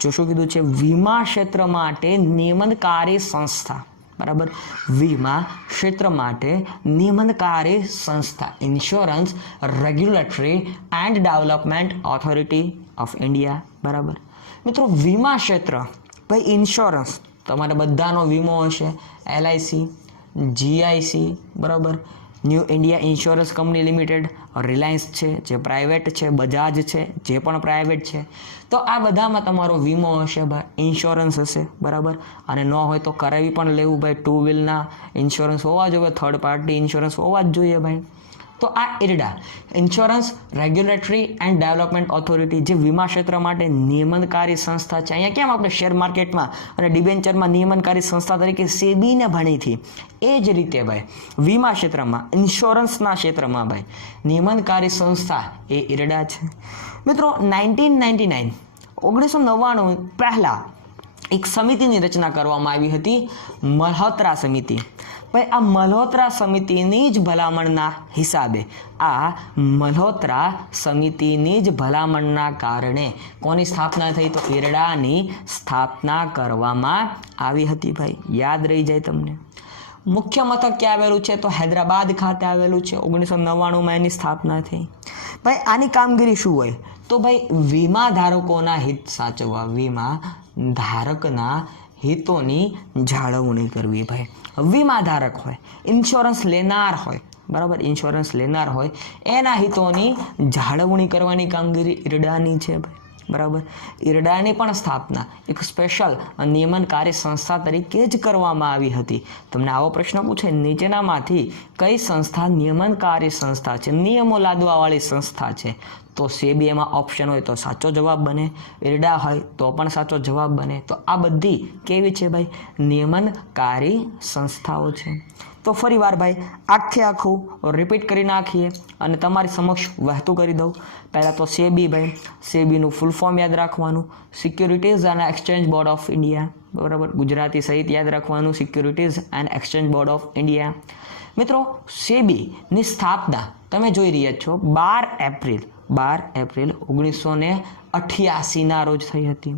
જો શું કીધું છે? વીમા ક્ષેત્ર માટે નિયમનકારી સંસ્થા. બરાબર, વીમા ક્ષેત્ર માટે નિયમનકારી સંસ્થા. Insurance regulatory and development authority of India. બરાબર મિત્રો, વીમા ક્ષેત્ર ભાઈ ઇન્સ્યોરન્સ તમારે બધાનો વીમો હશે. LIC, GIC, બરાબર, new India insurance company limited, Reliance છે જે પ્રાઇવેટ છે, બજાજ છે જે પણ પ્રાઇવેટ છે. તો આ બધામાં તમારો વીમો હશે ભાઈ, ઇન્સ્યોરન્સ હશે. બરાબર, અને ન હોય તો કરાવી પણ લેવું ભાઈ. 2 વ્હીલના ઇન્સ્યોરન્સ હોવા જોઈએ, થર્ડ પાર્ટી ઇન્સ્યોરન્સ હોવા જ જોઈએ ભાઈ. તો આ IRDA insurance regulatory and development authority જે વીમા ક્ષેત્ર માટે નિયમનકારી સંસ્થા છે. અહીંયા કેમ આપણે શેર માર્કેટમાં અને ડિબેન્ચરમાં નિયમનકારી સંસ્થા તરીકે સેબીને ભણી હતી, એ જ રીતે ભાઈ વીમા ક્ષેત્રમાં, ઇન્સ્યોરન્સના ક્ષેત્રમાં ભાઈ નિયમનકારી સંસ્થા એ ઇરડા છે. મિત્રો 1999 પહેલાં એક સમિતિની રચના કરવામાં આવી હતી, મલ્હોત્રા સમિતિ. ભાઈ આ મલ્હોત્રા સમિતિની જ ભલામણના હિસાબે, આ મલ્હોત્રા સમિતિની જ ભલામણના કારણે કોની સ્થાપના થઈ? તો ઇરડાની સ્થાપના કરવામાં આવી હતી ભાઈ. યાદ રહી જાય તમને. મુખ્ય મથક ક્યાં આવેલું છે? તો હૈદરાબાદ ખાતે આવેલું છે. 1999માં એની સ્થાપના થઈ. ભાઈ આની કામગીરી શું હોય? તો ભાઈ વીમા ધારકોના હિત સાચવવા, વીમા ધારકના હિતોની જાળવણી કરવી ભાઈ. વીમા ધારક હોય, ઇન્સ્યોરન્સ લેનાર હોય, બરાબર, ઇન્સ્યોરન્સ લેનાર હોય, એના હિતોની જાળવણી કરવાની કામગીરી ઇરડાની છે ભાઈ. બરાબર, ઇરડાની પણ સ્થાપના એક સ્પેશિયલ નિયમનકારી સંસ્થા તરીકે જ કરવામાં આવી હતી. તમને આવો પ્રશ્ન પૂછે, નીચેનામાંથી કઈ સંસ્થા નિયમનકારી સંસ્થા છે, નિયમો લાદવાવાળી સંસ્થા છે? તો સેબી એમાં ઓપ્શન હોય તો સાચો જવાબ બને, ઇરડા હોય તો પણ સાચો જવાબ બને. તો આ બધી કેવી છે ભાઈ? નિયમનકારી સંસ્થાઓ છે. તો ફરી વાર ભાઈ આખું રિપીટ કરી નાખીએ અને તમારી સમક્ષ વહેતું કરી દઉં. પહેલાં તો સેબી ભાઈ, સેબીનું ફૂલ ફોર્મ યાદ રાખવાનું, સિક્યુરિટીઝ અને એક્સચેન્જ બોર્ડ ઓફ ઇન્ડિયા. બરાબર, ગુજરાતી સહિત યાદ રાખવાનું, securities and exchange board of India. મિત્રો સેબીની સ્થાપના તમે જોઈ રહ્યા છો 12 એપ્રિલ 1988ના રોજ થઈ હતી.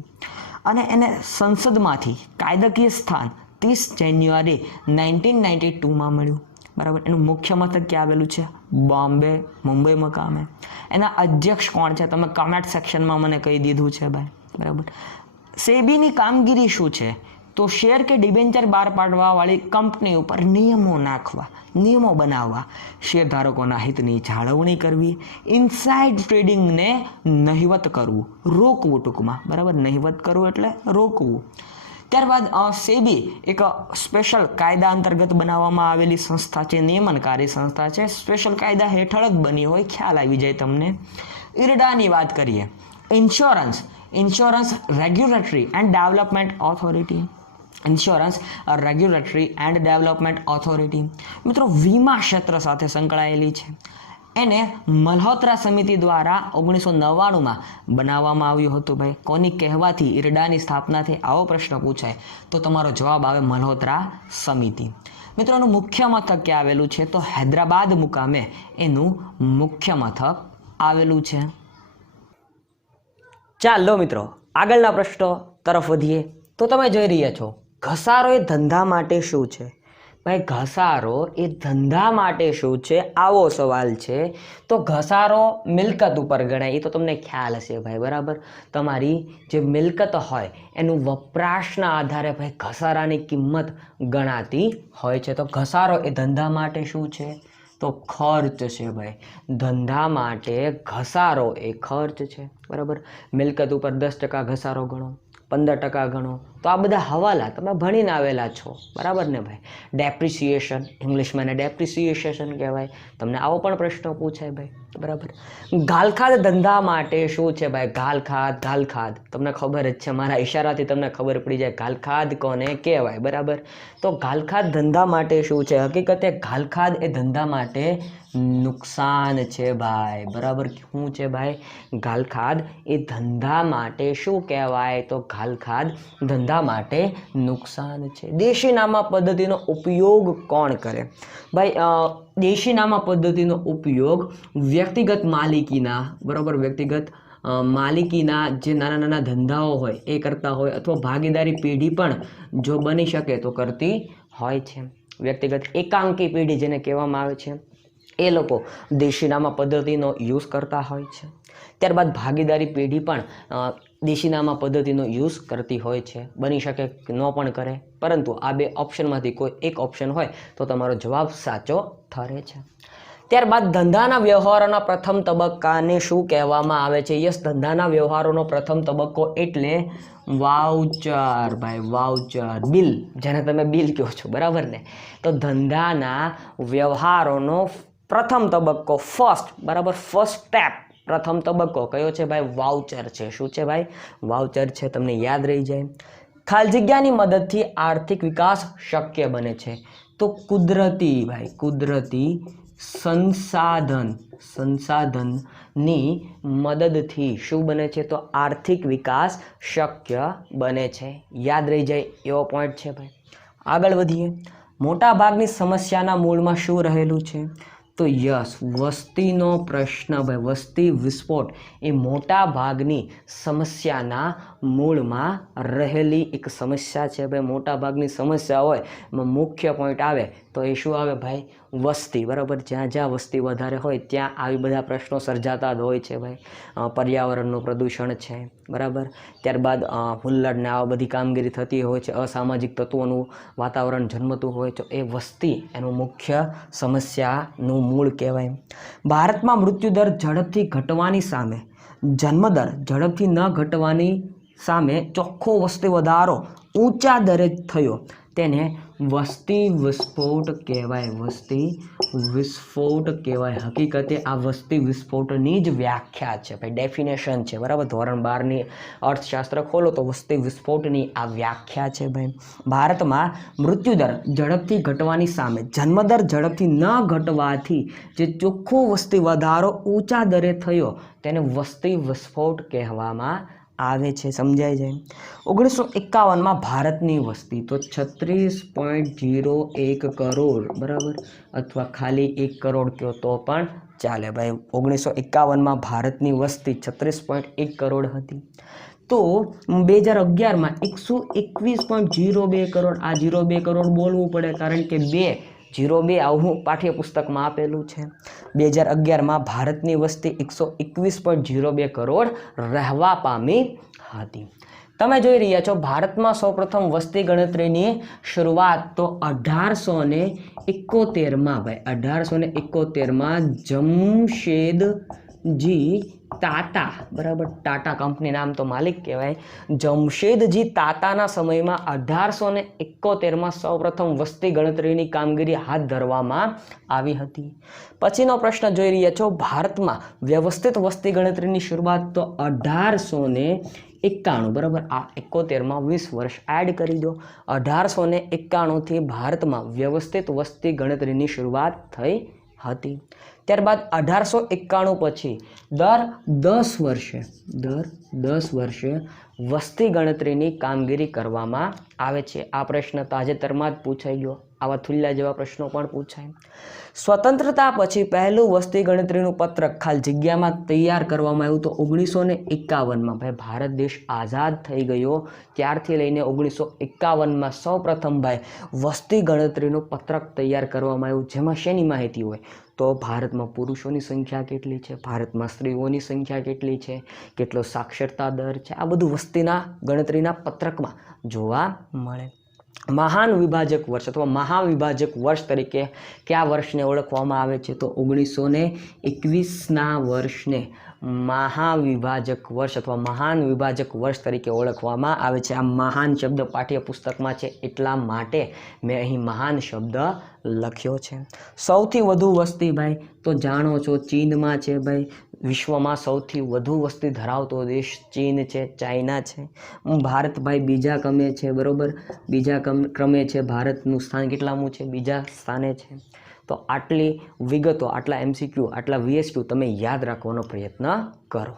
અને એને સંસદમાંથી કાયદાકીય સ્થાન 30 જાન્યુઆરી 1992માં મળ્યું. બરાબર, એનું મુખ્ય મથક ક્યાં આવેલું છે? બોમ્બે, મુંબઈ મકામે. એના અધ્યક્ષ કોણ છે? તમે કમેન્ટ સેક્શનમાં મને કહી દીધું છે ભાઈ. બરાબર, સેબીની કામગીરી શું છે? તો શેર કે ડિબેન્ચર બહાર પાડવા વાળી કંપની ઉપર નિયમો નાખવા, નિયમો બનાવવા, શેરધારકોના હિતની જાળવણી કરવી, ઇનસાઇડ ટ્રેડિંગને નહિવત કરવું, રોકવું ટૂંકમાં. બરાબર, નહિવત કરવું એટલે રોકવું. ત્યારબાદ સેબી એક સ્પેશિયલ કાયદા અંતર્ગત બનાવવામાં આવેલી સંસ્થા છે, નિયમનકારી સંસ્થા છે, સ્પેશિયલ કાયદા હેઠળ જ બની હોય, ખ્યાલ આવી જાય તમને. ઇરડાની વાત કરીએ, insurance regulatory and development authority. Insurance regulatory and development authority મિત્રો વીમા ક્ષેત્ર સાથે સંકળાયેલી છે. એને મલ્હોત્રા સમિતિ દ્વારા 1999માં બનાવવામાં આવ્યું હતું ભાઈ. કોની કહેવાથી ઇરડાની સ્થાપના થઈ? આવો પ્રશ્ન પૂછાય તો તમારો જવાબ આવે મલ્હોત્રા સમિતિ. મિત્રોનું મુખ્ય મથક ક્યાં આવેલું છે? તો હૈદરાબાદ મુકામે એનું મુખ્ય મથક આવેલું છે. ચાલો મિત્રો આગળના પ્રશ્નો તરફ વધીએ. તો તમે જોઈ રહ્યા છો ઘસારો એ ધંધા માટે શું છે? ભાઈ ઘસારો એ ધંધા માટે શું છે? આવો સવાલ છે. તો ઘસારો મિલકત ઉપર ગણાય, એ તો તમને ખ્યાલ હશે ભાઈ. બરાબર, તમારી જે મિલકત હોય એનું વપરાશના આધારે ભાઈ ઘસારાની કિંમત ગણાતી હોય છે. તો ઘસારો એ ધંધા માટે શું છે? તો ખર્ચ છે ભાઈ. ધંધા માટે ઘસારો એ ખર્ચ છે. બરાબર, મિલકત ઉપર 10% ઘસારો ગણો, 15% ગણો, તો આ બધા હવાલા તમે ભણીને આવેલા છો, બરાબર ને ભાઈ. ડેપ્રિસિએશન, ઇંગ્લિશમાં એને ડેપ્રિસિએશન કહેવાય. તમને આવો પણ પ્રશ્ન પૂછાય ભાઈ, બરાબર. ગાલખાદ ધંધા માટે શું છે ભાઈ? ગાલખાદ તમને ખબર જ છે, મારા ઈશારાથી તમને ખબર પડી જાય ગાલખાદ કોને કહેવાય, બરાબર. તો ગાલખાદ ધંધા માટે શું છે? હકીકતે ગાલખાદ એ ધંધા માટે નુકસાન છે ભાઈ, બરાબર. શું છે ભાઈ? ગાલખાદ એ ધંધા માટે શું કહેવાય? તો ગાલખાદ ધંધા માટે નુકસાન છે. દેશીનામા પદ્ધતિનો ઉપયોગ કોણ કરે ભાઈ? દેશીનામા પદ્ધતિનો ઉપયોગ વ્યક્તિગત માલિકીના, બરાબર, વ્યક્તિગત માલિકીના જે નાના નાના ધંધાઓ હોય એ કરતા હોય, અથવા ભાગીદારી પેઢી પણ જો બની શકે તો કરતી હોય છે. વ્યક્તિગત એકાંકી પેઢી જેને કહેવામાં આવે છે, એ લોકો દેશીનામા પદ્ધતિનો યુઝ કરતા હોય છે. ત્યારબાદ ભાગીદારી પેઢી પણ દેશીનામા પદ્ધતિનો યુઝ કરતી હોય છે. બની શકે ન પણ કરે, પરંતુ આ બે ઓપ્શનમાંથી કોઈ એક ઓપ્શન હોય તો તમારો જવાબ સાચો ઠરે છે. ત્યારબાદ ધંધાના વ્યવહારોના પ્રથમ તબક્કાને શું કહેવામાં આવે છે? યસ, ધંધાના વ્યવહારોનો પ્રથમ તબક્કો એટલે વાઉચર ભાઈ, વાઉચર, બિલ, જેને તમે બિલ કહો છો, બરાબર ને. તો ધંધાના વ્યવહારોનો પ્રથમ તબક્કો, ફર્સ્ટ, બરાબર, ફર્સ્ટ સ્ટેપ, પ્રથમ તબક્કો કયો છે ભાઈ? વાઉચર છે. શું છે ભાઈ? વાઉચર છે. તમને યાદ રહી જાય. ખાલી જગ્યાની મદદથી આર્થિક વિકાસ શક્ય બને છે. તો કુદરતી ભાઈ, કુદરતી સંસાધનની મદદથી શું બને છે? તો આર્થિક વિકાસ શક્ય બને છે. યાદ રહી જાય એવો પોઈન્ટ છે ભાઈ. આગળ વધીએ. મોટા ભાગની સમસ્યાના મૂળમાં શું રહેલું છે? તો યસ, વસ્તીનો પ્રશ્ન ભાઈ. વસ્તી વિસ્ફોટ એ મોટા ભાગની સમસ્યાના મૂળમાં રહેલી એક સમસ્યા છે ભાઈ. મોટા ભાગની સમસ્યા હોય એમાં મુખ્ય પોઈન્ટ આવે તો એ શું આવે ભાઈ? વસ્તી, બરાબર. જ્યાં જ્યાં વસ્તી વધારે હોય ત્યાં આવી બધા પ્રશ્નો સર્જાતા જ હોય છે ભાઈ. પર્યાવરણનું પ્રદૂષણ છે, બરાબર. ત્યારબાદ હુલ્લડને આવા બધી કામગીરી થતી હોય છે, અસામાજિક તત્વોનું વાતાવરણ જન્મતું હોય તો એ વસ્તી એનું મુખ્ય સમસ્યાનું મૂળ કહેવાય. ભારતમાં મૃત્યુદર ઝડપથી ઘટવાની સામે જન્મદર ઝડપથી ન ઘટવાની સામે ચોખ્ખો વસ્તી વધારો ઊંચા દરે થયો તેને વસ્તી વિસ્ફોટ કહેવાય. વસ્તી વિસ્ફોટ કહેવાય. હકીકતે આ વસ્તી વિસ્ફોટની જ વ્યાખ્યા છે ભાઈ, ડેફિનેશન છે, બરાબર. ધોરણ 12ની અર્થશાસ્ત્ર ખોલો તો વસ્તી વિસ્ફોટની આ વ્યાખ્યા છે ભાઈ. ભારતમાં મૃત્યુદર ઝડપથી ઘટવાની સામે જન્મદર ઝડપથી ન ઘટવાથી જે ચોખ્ખો વસ્તી વધારો ઊંચા દરે થયો તેને વસ્તી વિસ્ફોટ કહેવામાં આવે છે. સમજાય જાય. 1951માં ભારતની વસ્તી તો 36.01 કરોડ, બરાબર, અથવા ખાલી 1 કરોડ કહો તો પણ ચાલે ભાઈ. 1951માં ભારતની વસ્તી 36.1 કરોડ હતી. તો 2011માં 121.02 કરોડ. આ 02 કરોડ બોલવું પડે કારણ કે 202 આવું પાઠ્યપુસ્તકમાં આપેલું છે. 2011માં ભારતની વસ્તી 121.02 કરોડ રહેવા પામી હતી. તમે જોઈ રહ્યા છો ભારતમાં સૌપ્રથમ વસ્તી ગણતરીની શરૂઆત તો 1871માં ભાઈ, 1871માં જમશેદજી તાતા, બરાબર, ટાટા કંપની નામ તો માલિક કહેવાય. જમશેદજી તાતાના સમયમાં 1871માં સૌપ્રથમ વસ્તી ગણતરીની કામગીરી હાથ ધરવામાં આવી હતી. પછીનો પ્રશ્ન જોઈ રહ્યા છો. ભારતમાં વ્યવસ્થિત વસ્તી ગણતરીની શરૂઆત તો 1891, બરાબર. આ 71માં 20 વર્ષ એડ કરી દો. 1891થી ભારતમાં વ્યવસ્થિત વસ્તી ગણતરીની શરૂઆત થઈ હતી. ત્યારબાદ 1891 પછી દર 10 વર્ષે વસ્તી ગણતરીની કામગીરી કરવામાં આવે છે. આ પ્રશ્ન તાજેતરમાં જ પૂછાઈ ગયો. આવા થુલ્લા જેવા પ્રશ્નો પણ પૂછાય. સ્વતંત્રતા પછી પહેલું વસ્તી ગણતરીનું પત્રક ખાલી જગ્યામાં તૈયાર કરવામાં આવ્યું તો 1951માં ભાઈ. ભારત દેશ આઝાદ થઈ ગયો ત્યારથી લઈને 1951માં સૌપ્રથમ ભાઈ વસ્તી ગણતરીનું પત્રક તૈયાર કરવામાં આવ્યું. જેમાં શેની માહિતી હોય તો ભારતમાં પુરુષોની સંખ્યા કેટલી છે, ભારતમાં સ્ત્રીઓની સંખ્યા કેટલી છે, કેટલો સાક્ષરતા દર છે, આ બધું વસ્તીના ગણતરીના પત્રકમાં જોવા મળે. મહાન વિભાજક વર્ષ અથવા મહાવિભાજક વર્ષ તરીકે કયા વર્ષને ઓળખવામાં આવે છે? તો 1921ના વર્ષને મહાવિભાજક વર્ષ અથવા મહાન વિભાજક વર્ષ તરીકે ઓળખવામાં આવે છે. આ મહાન શબ્દ પાઠ્યપુસ્તકમાં છે એટલા માટે મેં અહીં મહાન શબ્દ લખ્યો છે. સૌથી વધુ વસ્તી ભાઈ તો જાણો છો ચીનમાં છે ભાઈ. વિશ્વમાં સૌથી વધુ વસ્તી ધરાવતો દેશ ચીન છે, ચાઇના છે. ભારત ભાઈ બીજા ક્રમે છે, બરાબર. બીજા ક્રમે છે ભારતનું સ્થાન કેટલામું છે? બીજા સ્થાને છે. તો આટલી વિગતો, આટલા MCQ, આટલા VSQ તમે યાદ રાખવાનો પ્રયત્ન કરો.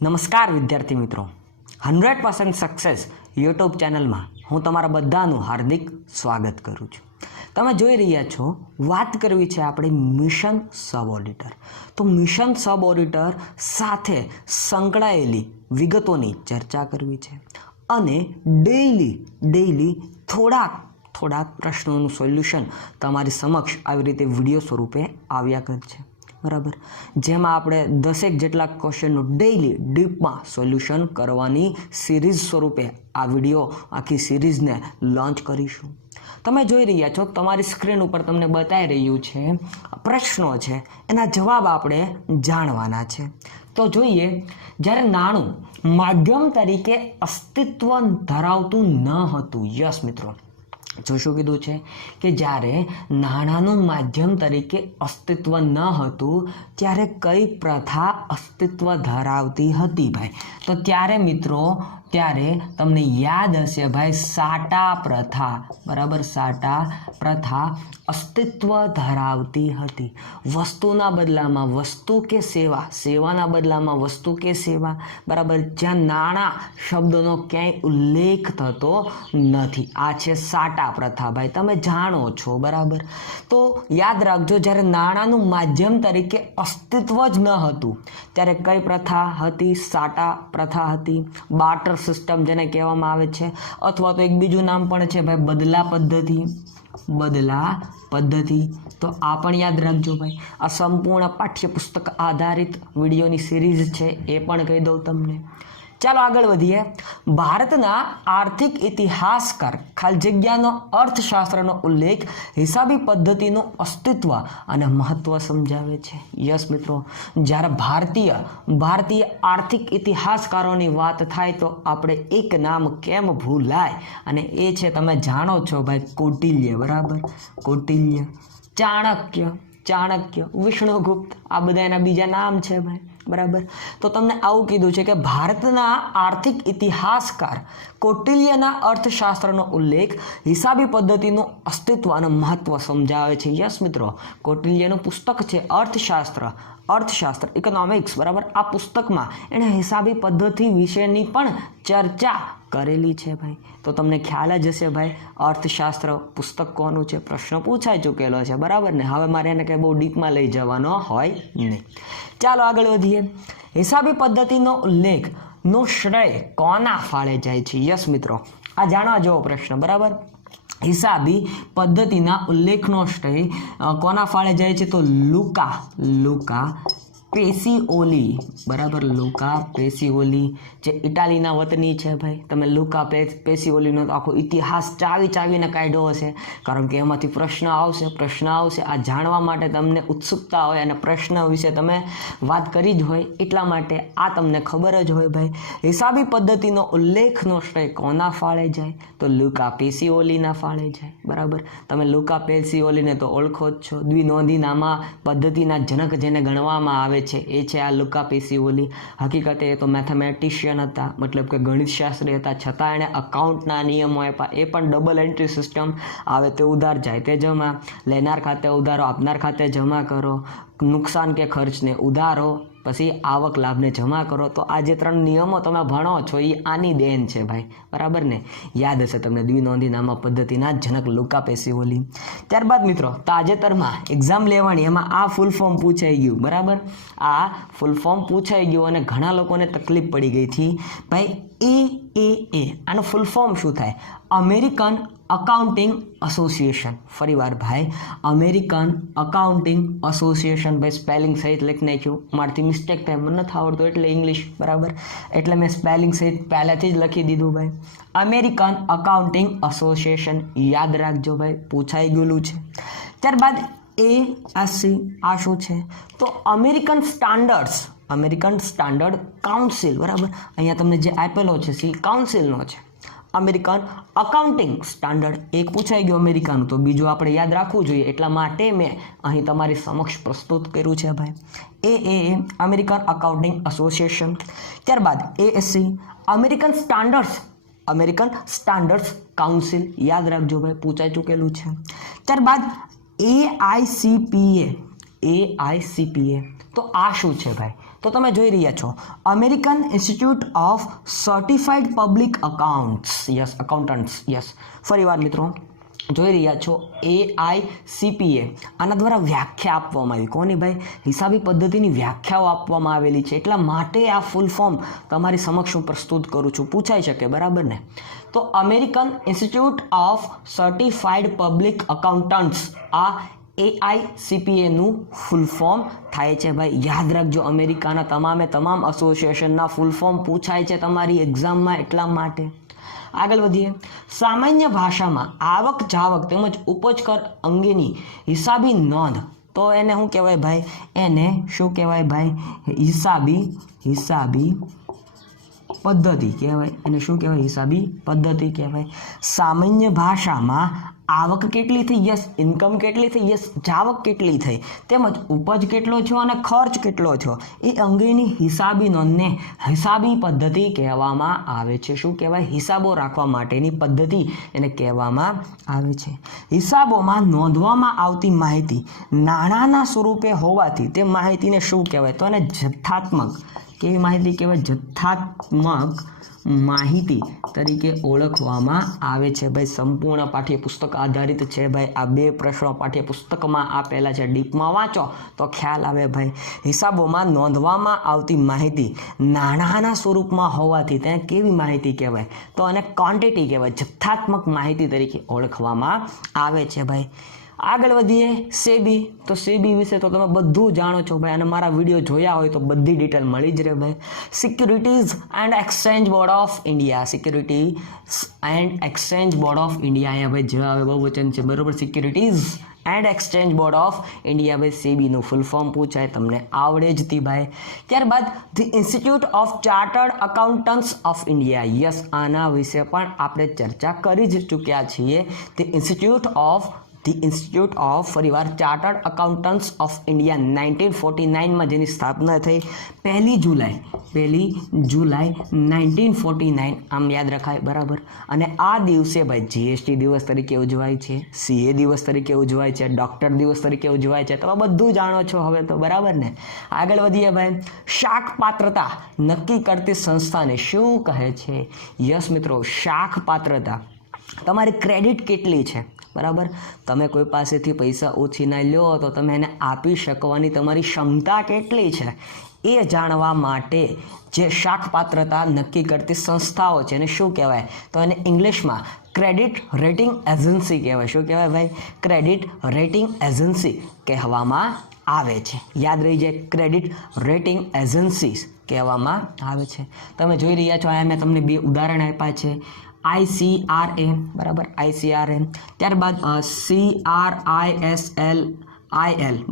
નમસ્કાર વિદ્યાર્થી મિત્રો, 100% સક્સેસ યુટ્યુબ ચેનલમાં હું તમારા બધાનું હાર્દિક સ્વાગત કરું છું. તમે જોઈ રહ્યા છો, વાત કરવી છે આપણે મિશન સબ ઓડિટર. તો મિશન સબ ઓડિટર સાથે સંકળાયેલી વિગતોની ચર્ચા કરવી છે અને ડેઈલી થોડાક પ્રશ્નોનું સોલ્યુશન તમારી સમક્ષ આવી રીતે વિડીયો સ્વરૂપે આવ્યા કરે છે, બરાબર. જેમાં આપણે 10 જેટલા ક્વેશ્ચનનું ડેઈલી ડીપમાં સોલ્યુશન કરવાની સિરીઝ સ્વરૂપે આ વિડીયો આખી સિરીઝને લોન્ચ કરીશું. તમે જોઈ રહ્યા છો, તમારી સ્ક્રીન ઉપર તમને બતાવી રહ્યું છે પ્રશ્નો છે, એના જવાબ આપણે જાણવાના છે. તો જોઈએ, જ્યારે નાણું માધ્યમ તરીકે અસ્તિત્વ ધરાવતું ન હતું, યસ મિત્રો, જો શું કીધું છે કે જ્યારે નાણાંનું માધ્યમ તરીકે અસ્તિત્વ ન હતું ત્યારે કઈ પ્રથા અસ્તિત્વ ધરાવતી હતી ભાઈ? તો ત્યારે મિત્રો, ત્યારે તમને યાદ હશે ભાઈ, સાટા પ્રથા, બરાબર. સાટા પ્રથા અસ્તિત્વ ધરાવતી હતી. વસ્તુના બદલામાં વસ્તુ કે સેવા, સેવાના બદલામાં વસ્તુ કે સેવા, બરાબર. જ્યાં નાણાં શબ્દનો ક્યાંય ઉલ્લેખ થતો નથી. આ છે સાટા પ્રથા ભાઈ, તમે જાણો છો, બરાબર. તો યાદ રાખજો, જ્યારે નાણાંનું માધ્યમ તરીકે અસ્તિત્વ જ ન હતું ત્યારે કઈ પ્રથા હતી? સાટા પ્રથા હતી. બાર્ટર સિસ્ટમ જેને કહેવામાં આવે છે, અથવા તો એક બીજું નામ પણ છે ભાઈ, બદલા પદ્ધતિ. બદલા પદ્ધતિ, તો આ પણ યાદ રાખજો ભાઈ. આ સંપૂર્ણ પાઠ્યપુસ્તક આધારિત વિડીયોની સિરીઝ છે, એ પણ કહી દઉં તમને. ચાલો આગળ વધીએ. ભારતના આર્થિક ઇતિહાસકાર ખાલી જગ્યાનો અર્થશાસ્ત્રનો ઉલ્લેખ હિસાબી પદ્ધતિનું અસ્તિત્વ અને મહત્વ સમજાવે છે. યસ મિત્રો, જ્યારે ભારતીય આર્થિક ઇતિહાસકારોની વાત થાય તો આપણે એક નામ કેમ ભૂલાય, અને એ છે, તમે જાણો છો ભાઈ, કૌટિલ્ય, બરાબર. કૌટિલ્ય, ચાણક્ય, વિષ્ણુગુપ્ત, આ બધા એના બીજા નામ છે ભાઈ, બરાબર. તો તમને આવું કીધું છે કે ભારતના આર્થિક ઇતિહાસકાર કૌટિલ્યના અર્થશાસ્ત્રનો ઉલ્લેખ હિસાબી પદ્ધતિનું અસ્તિત્વ અને મહત્વ સમજાવે છે. યસ મિત્રો, કૌટિલ્યનું પુસ્તક છે અર્થશાસ્ત્ર, ઇકોનોમિક્સ, બરાબર. આ પુસ્તકમાં એણે હિસાબી પદ્ધતિ વિશેની પણ ચર્ચા કરેલી છે ભાઈ. તો તમને ખ્યાલ જ હશે ભાઈ, અર્થશાસ્ત્ર પુસ્તક કોનું છે? પ્રશ્ન પૂછાઈ ચૂકેલો છે, બરાબર ને. હવે મારે એને કંઈ બહુ ડીપમાં લઈ જવાનો હોય નહીં. ચાલો આગળ વધીએ. હિસાબી પદ્ધતિનો ઉલ્લેખનો શ્રેય કોના ફાળે જાય છે? યસ મિત્રો, આ જાણવા જેવો પ્રશ્ન, બરાબર. હિસાબી પદ્ધતિના ઉલ્લેખનો શ્રેય કોના ફાળે જાય છે? તો લુકા પેસિઓલી, બરાબર. લુકા પેસિઓલી જે ઇટાલીના વતની છે ભાઈ. તમે લુકા પેસિઓલીનો તો આખો ઇતિહાસ ચાવીને કાઢ્યો હશે, કારણ કે એમાંથી પ્રશ્ન આવશે. આ જાણવા માટે તમને ઉત્સુકતા હોય અને પ્રશ્ન વિશે તમે વાત કરી જ હોય, એટલા માટે આ તમને ખબર જ હોય ભાઈ. હિસાબી પદ્ધતિનો ઉલ્લેખનો શ્રેય કોના ફાળે જાય? તો લુકા પેસિઓલીના ફાળે જાય, બરાબર. તમે લુકા પેસિઓલીને તો ઓળખો જ છો. દ્વિનોંધી પદ્ધતિના જનક જેને ગણવામાં આવે છે એ છે આ લુકા પેસિઓલી. હકીકતે એ તો મેથેમેટિશિયન હતા, મતલબ કે ગણિતશાસ્ત્રી હતા, છતાં એણે અકાઉન્ટના નિયમો આપ્યા. એ પણ ડબલ એન્ટ્રી સિસ્ટમ આવે તે ઉધાર, જાય તે જમા, લેનાર ખાતે ઉધારો, આપનાર ખાતે જમા કરો, નુકસાન કે ખર્ચને ઉધારો, પછી આવક લાભને જમા કરો. તો આ જે 3 નિયમો તમે ભણો છો એ આની દેન છે ભાઈ, બરાબર ને. યાદ હશે તમને દ્વિનોંધી નામા પદ્ધતિના જનક લુકા પેસિઓલી. ત્યારબાદ મિત્રો, તાજેતરમાં એક્ઝામ લેવાની, એમાં આ ફૂલ ફોર્મ પૂછાઈ ગયું, બરાબર. આ ફૂલ ફોર્મ પૂછાઈ ગયું અને ઘણા લોકોને તકલીફ પડી ગઈ હતી ભાઈ. AAA આનું ફૂલ ફોર્મ શું થાય? American accounting association. ફરીવાર ભાઈ, અમેરિકન અકાઉન્ટિંગ એસોસિએશન. ભાઈ સ્પેલિંગ સહિત લખી નાખ્યું, મારથી મિસ્ટેક થાય, મને નથી આવડતું એટલે ઇંગ્લિશ, બરાબર, એટલે મેં સ્પેલિંગ સહિત પહેલાથી જ લખી દીધું ભાઈ. અમેરિકન અકાઉન્ટિંગ એસોસિએશન યાદ રાખજો ભાઈ, પૂછાઈ ગયેલું છે. ત્યારબાદ ASC આ શું છે? તો અમેરિકન સ્ટાન્ડર્ડ કાઉન્સિલ, બરાબર, અહીંયા તમને જે આપેલો છે સી કાઉન્સિલનો છે. અમેરિકન અકાઉન્ટિંગ સ્ટાન્ડર્ડ એક પૂછાઈ ગયું અમેરિકાનું, તો બીજું આપણે યાદ રાખવું જોઈએ, એટલા માટે મેં અહીં તમારી સમક્ષ પ્રસ્તુત કર્યું છે ભાઈ. AAA American accounting association. ત્યારબાદ ASC અમેરિકન સ્ટાન્ડર્ડ્સ કાઉન્સિલ યાદ રાખજો ભાઈ, પૂછાઈ ચૂકેલું છે. ત્યારબાદ AICPA. તો આ શું છે ભાઈ? તો તમે જોઈ રહ્યા છો American institute of certified public accountants. Yes, ફરીવાર મિત્રો જોઈ રહ્યા છો AICPA. આના દ્વારા વ્યાખ્યા આપવામાં આવી. કોની ભાઈ? હિસાબી પદ્ધતિની વ્યાખ્યાઓ આપવામાં આવેલી છે, એટલા માટે આ ફૂલ ફોર્મ તમારી સમક્ષ હું પ્રસ્તુત કરું છું, પૂછાઈ શકે, બરાબર ને? તો American institute of certified public accountants આ AICPA નું ફૂલ ફોર્મ થાય છે ભાઈ, યાદ રાખજો. અમેરિકાના તમામ એસોસિએશનના ફૂલ ફોર્મ પૂછાય છે તમારી એક્ઝામમાં, એટલા માટે. આગળ વધીએ. સામાન્ય ભાષામાં આવક જાવક તેમજ ઉપજ કર અંગેની હિસાબી નોંધ, તો એને શું કહેવાય ભાઈ? એને શું કહેવાય ભાઈ? હિસાબી પદ્ધતિ કહેવાય. એને શું કહેવાય? હિસાબી પદ્ધતિ કહેવાય. સામાન્ય ભાષામાં આવક કેટલી થઈ? યસ. ઇન્કમ કેટલી થઈ? યસ. જાવક કેટલી થઈ? તેમજ ઉપજ કેટલો છો અને ખર્ચ કેટલો છો એ અંગેની હિસાબી નોંધને હિસાબી પદ્ધતિ કહેવામાં આવે છે. શું કહેવાય? હિસાબો રાખવા માટેની પદ્ધતિ એને કહેવામાં આવે છે. હિસાબોમાં નોંધવામાં આવતી માહિતી નાણાંના સ્વરૂપે હોવાથી તે માહિતીને શું કહેવાય? તો એને જથ્થાત્મક, કેવી માહિતી કહેવાય? જથ્થાત્મક માહિતી તરીકે ઓળખવામાં આવે છે ભાઈ. સંપૂર્ણ પાઠ્યપુસ્તક આધારિત છે ભાઈ. આ 2 પ્રશ્નો પાઠ્યપુસ્તકમાં આપેલા છે, ડીપમાં વાંચો તો ખ્યાલ આવે ભાઈ. હિસાબોમાં નોંધવામાં આવતી માહિતી નાણાંના સ્વરૂપમાં હોવાથી તેને કેવી માહિતી કહેવાય? તો એને ક્વોન્ટિટી કહેવાય, જથ્થાત્મક માહિતી તરીકે ઓળખવામાં આવે છે ભાઈ. આગળ વધીએ. સેબી. તો સેબી વિશે તો તમે બધું જાણો છો ભાઈ, અને મારા વિડીયો જોયા હોય તો બધી ડિટેલ મળી જ રહે ભાઈ. Securities and exchange board of India. Securities and exchange board of India, અહીંયા ભાઈ જ આવે બહુવચન છે, બરોબર. Securities and exchange board of India ભાઈ, સેબીનું ફૂલ ફોર્મ પૂછાય, તમને આવડે જ તી ભાઈ. ત્યારબાદ the institute of chartered accountants of India. Yes, આના વિશે પણ આપણે ચર્ચા કરી જ ચૂક્યા છીએ. ધી ઇન્સ્ટિટ્યૂટ ઓફ ફરીવાર ચાર્ટર્ડ અકાઉન્ટન્ટ્સ ઓફ ઇન્ડિયા 1949માં જેની સ્થાપના થઈ, 1 જુલાઈ 1949, આમ યાદ રખાય, બરાબર. અને આ દિવસે ભાઈ GST દિવસ તરીકે ઉજવાય છે, CA દિવસ તરીકે ઉજવાય છે, ડૉક્ટર દિવસ તરીકે ઉજવાય છે. તમે બધું જાણો છો હવે તો, બરાબર ને? આગળ વધીએ ભાઈ. શાખ પાત્રતા નક્કી કરતી સંસ્થાને શું કહે છે? યસ મિત્રો, શાખ પાત્રતા તમારી ક્રેડિટ કેટલી છે, બરાબર. તમે કોઈ પાસેથી પૈસા ઉછીના લો તો તમે એને આપી શકવાની તમારી ક્ષમતા કેટલી છે એ જાણવા માટે જે શાખ પાત્રતા નક્કી કરતી સંસ્થાઓ છે એને શું કહેવાય? તો એને ઇંગ્લિશમાં ક્રેડિટ રેટિંગ એજન્સી કહેવાય. શું કહેવાય ભાઈ? ક્રેડિટ રેટિંગ એજન્સી કહેવામાં આવે છે. યાદ રહી જાય, ક્રેડિટ રેટિંગ એજન્સીસ કહેવામાં આવે છે. તમે જોઈ રહ્યા છો, અહીંયા મેં તમને 2 ઉદાહરણ આપ્યા છે. ICRA, બરાબર, ICRA. ત્યારબાદ CRISLIL,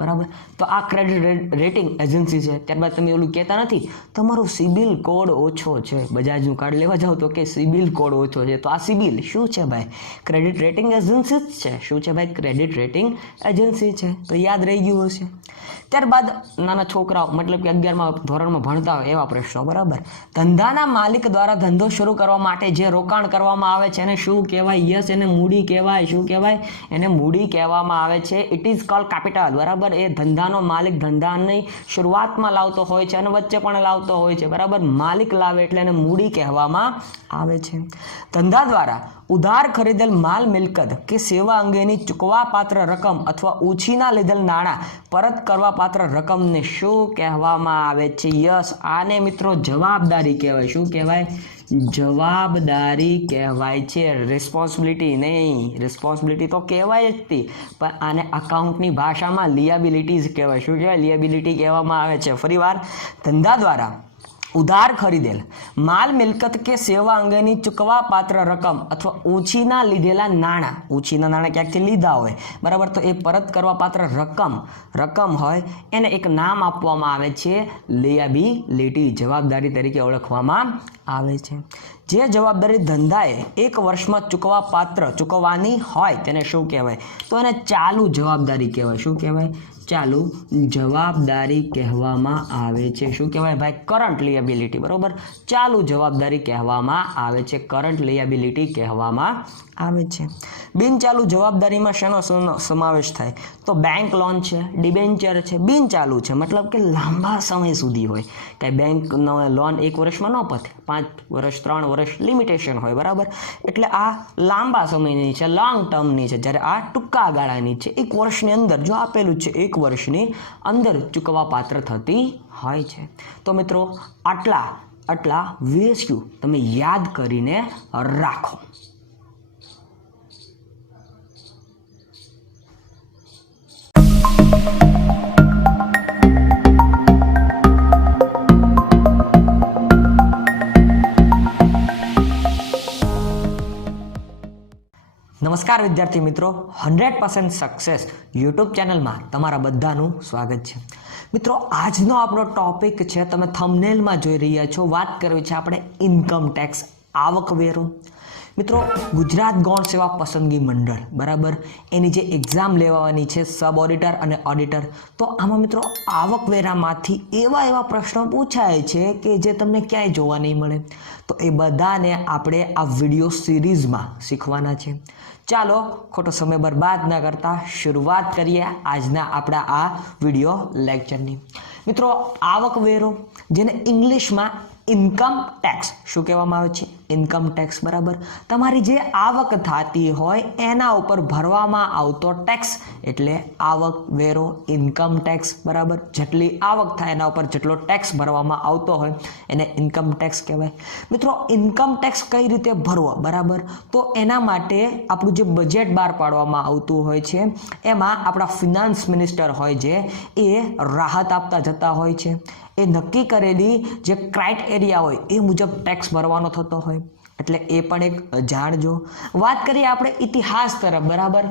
બરાબર. તો આ ક્રેડિટ રેટિંગ એજન્સી છે. ત્યારબાદ તમે ઓલું કહેતા નથી તમારો સિબિલ કોડ ઓછો છે, બજાજનું કાર્ડ લેવા જાઓ તો કે સિબિલ કોડ ઓછો છે, તો આ સિબિલ શું છે ભાઈ? ક્રેડિટ રેટિંગ એજન્સી જ છે. શું છે ભાઈ? ક્રેડિટ રેટિંગ એજન્સી છે. તો યાદ રહી ગયું હશે. ત્યારબાદ નાના છોકરાઓ, મતલબ કે 11મા ધોરણમાં ભણતા હોય એવા પ્રશ્નો, બરાબર. ધંધાના માલિક દ્વારા ધંધો શરૂ કરવા માટે જે રોકાણ કરવામાં આવે છે એને શું કહેવાય? યસ, એને મૂડી કહેવાય. શું કહેવાય? એને મૂડી કહેવામાં આવે છે. ઇટ ઇઝ કોલ્ડ કેપિટલ, બરાબર. એ ધંધાનો માલિક ધંધાની શરૂઆતમાં લાવતો હોય છે અને વચ્ચે પણ લાવતો હોય છે, બરાબર. માલિક લાવે એટલે એને મૂડી કહેવામાં આવે છે. ધંધા દ્વારા ઉધાર ખરીદેલ માલ મિલકત કે સેવા અંગેની ચૂકવા પાત્ર રકમ અથવા ઉછીના લીધેલ નાણાં પરત કરવા પાત્ર રકમને શું કહેવામાં આવે છે? યસ, આને મિત્રો જવાબદારી કહેવાય. શું કહેવાય? જવાબદારી કહેવાય છે, રિસ્પોન્સિબિલિટી નહીં. રિસ્પોન્સિબિલિટી તો કહેવાય જ હતી, પણ આને અકાઉન્ટની ભાષામાં લિયાબિલિટીઝ કહેવાય. શું કહેવાય? લિયાબિલિટી કહેવામાં આવે છે. ફરીવાર, ધંધા દ્વારા ઉધાર ખરીદેલ માલ મિલકત કે સેવા અંગેની ચૂકવા પાત્ર રકમ અથવા ઉછીના લીધેલા નાણાં, ઉછીના નાણાં ક્યાંકથી લીધા હોય, બરાબર, તો એ પરત કરવા પાત્ર રકમ હોય એને એક નામ આપવામાં આવે છે લિયાબિલિટી, જવાબદારી તરીકે ઓળખવામાં આવે છે. જે જવાબદારી ધંધાએ એક વર્ષમાં ચૂકવવાની હોય તેને શું કહેવાય? તો એને ચાલુ જવાબદારી કહેવાય. શું કહેવાય? ચાલુ જવાબદારી કહેવામાં આવે છે. શું કહેવાય ભાઈ? કરંટ લિયાબિલિટી. બરોબર, ચાલુ જવાબદારી કહેવામાં આવે છે, કરંટ લિયાબિલિટી કહેવામાં આવે છે. બિનચાલુ જવાબદારીમાં શેનો સમાવેશ થાય? તો બેંક લોન છે, ડિબેન્ચર છે, બિનચાલુ છે, મતલબ કે લાંબા સમય સુધી હોય. કાંઈ બેંકનો લોન 1 વર્ષમાં ન પતે, 5 વર્ષ 3 વર્ષ લિમિટેશન હોય, બરાબર, એટલે આ લાંબા સમયની છે, લોંગ ટર્મની છે. જ્યારે આ ટૂંકા ગાળાની છે, 1 વર્ષની અંદર જો આપેલું છે 1 વર્ષની અંદર ચૂકવવા પાત્ર થતી હોય છે. તો મિત્રો આટલા VSQ તમે યાદ કરીને રાખો. નમસ્કાર વિદ્યાર્થી મિત્રો, 100% સક્સેસ યુટ્યુબ ચેનલમાં તમારા બધાનું સ્વાગત છે. મિત્રો, આજનો આપણો ટોપિક છે, તમે થંબનેલમાં જોઈ રહ્યા છો, વાત કરવી છે આપણે ઇન્કમ ટેક્સ, આવકવેરો. મિત્રો, ગુજરાત ગૌણ સેવા પસંદગી મંડળ, બરાબર, એની જે એક્ઝામ લેવાની છે સબ ઓડિટર અને ઓડિટર, તો આમાં મિત્રો આવકવેરામાંથી એવા પ્રશ્નો પૂછાય છે કે જે તમને ક્યાંય જોવા નહીં મળે. તો એ બધાને આપણે આ વિડીયો સિરીઝમાં શીખવાના છે. ચાલો ખોટો સમય બરબાદ ન કરતા શરૂઆત કરીએ આજના આપણા આ વિડીયો લેક્ચરની. મિત્રો, આવકવેરો, જેને ઇંગ્લિશમાં ઇન્કમ ટેક્સ શું કહેવામાં આવે છે? ઇન્કમ ટેક્સ, બરાબર. તમારી જે આવક થતી હોય એના ઉપર ભરવામાં આવતો ટેક્સ એટલે આવકવેરો, ઇન્કમ ટેક્સ, બરાબર. જેટલી આવક થાય એના ઉપર જેટલો ટેક્સ ભરવામાં આવતો હોય એને ઇન્કમ ટેક્સ કહેવાય. મિત્રો, ઇન્કમ ટેક્સ કઈ રીતે ભરવો, બરાબર, તો એના માટે આપણું જે બજેટ બહાર પાડવામાં આવતું હોય છે એમાં આપણા ફિનાન્સ મિનિસ્ટર હોય જે એ રાહત આપતા જતા હોય છે. એ નક્કી કરેલી જે ક્રાઇટેરિયા હોય એ મુજબ ટેક્સ ભરવાનો થતો હોય, એટલે એ પણ એક જાણજો. વાત કરીએ આપણે ઇતિહાસ તરફ, બરાબર,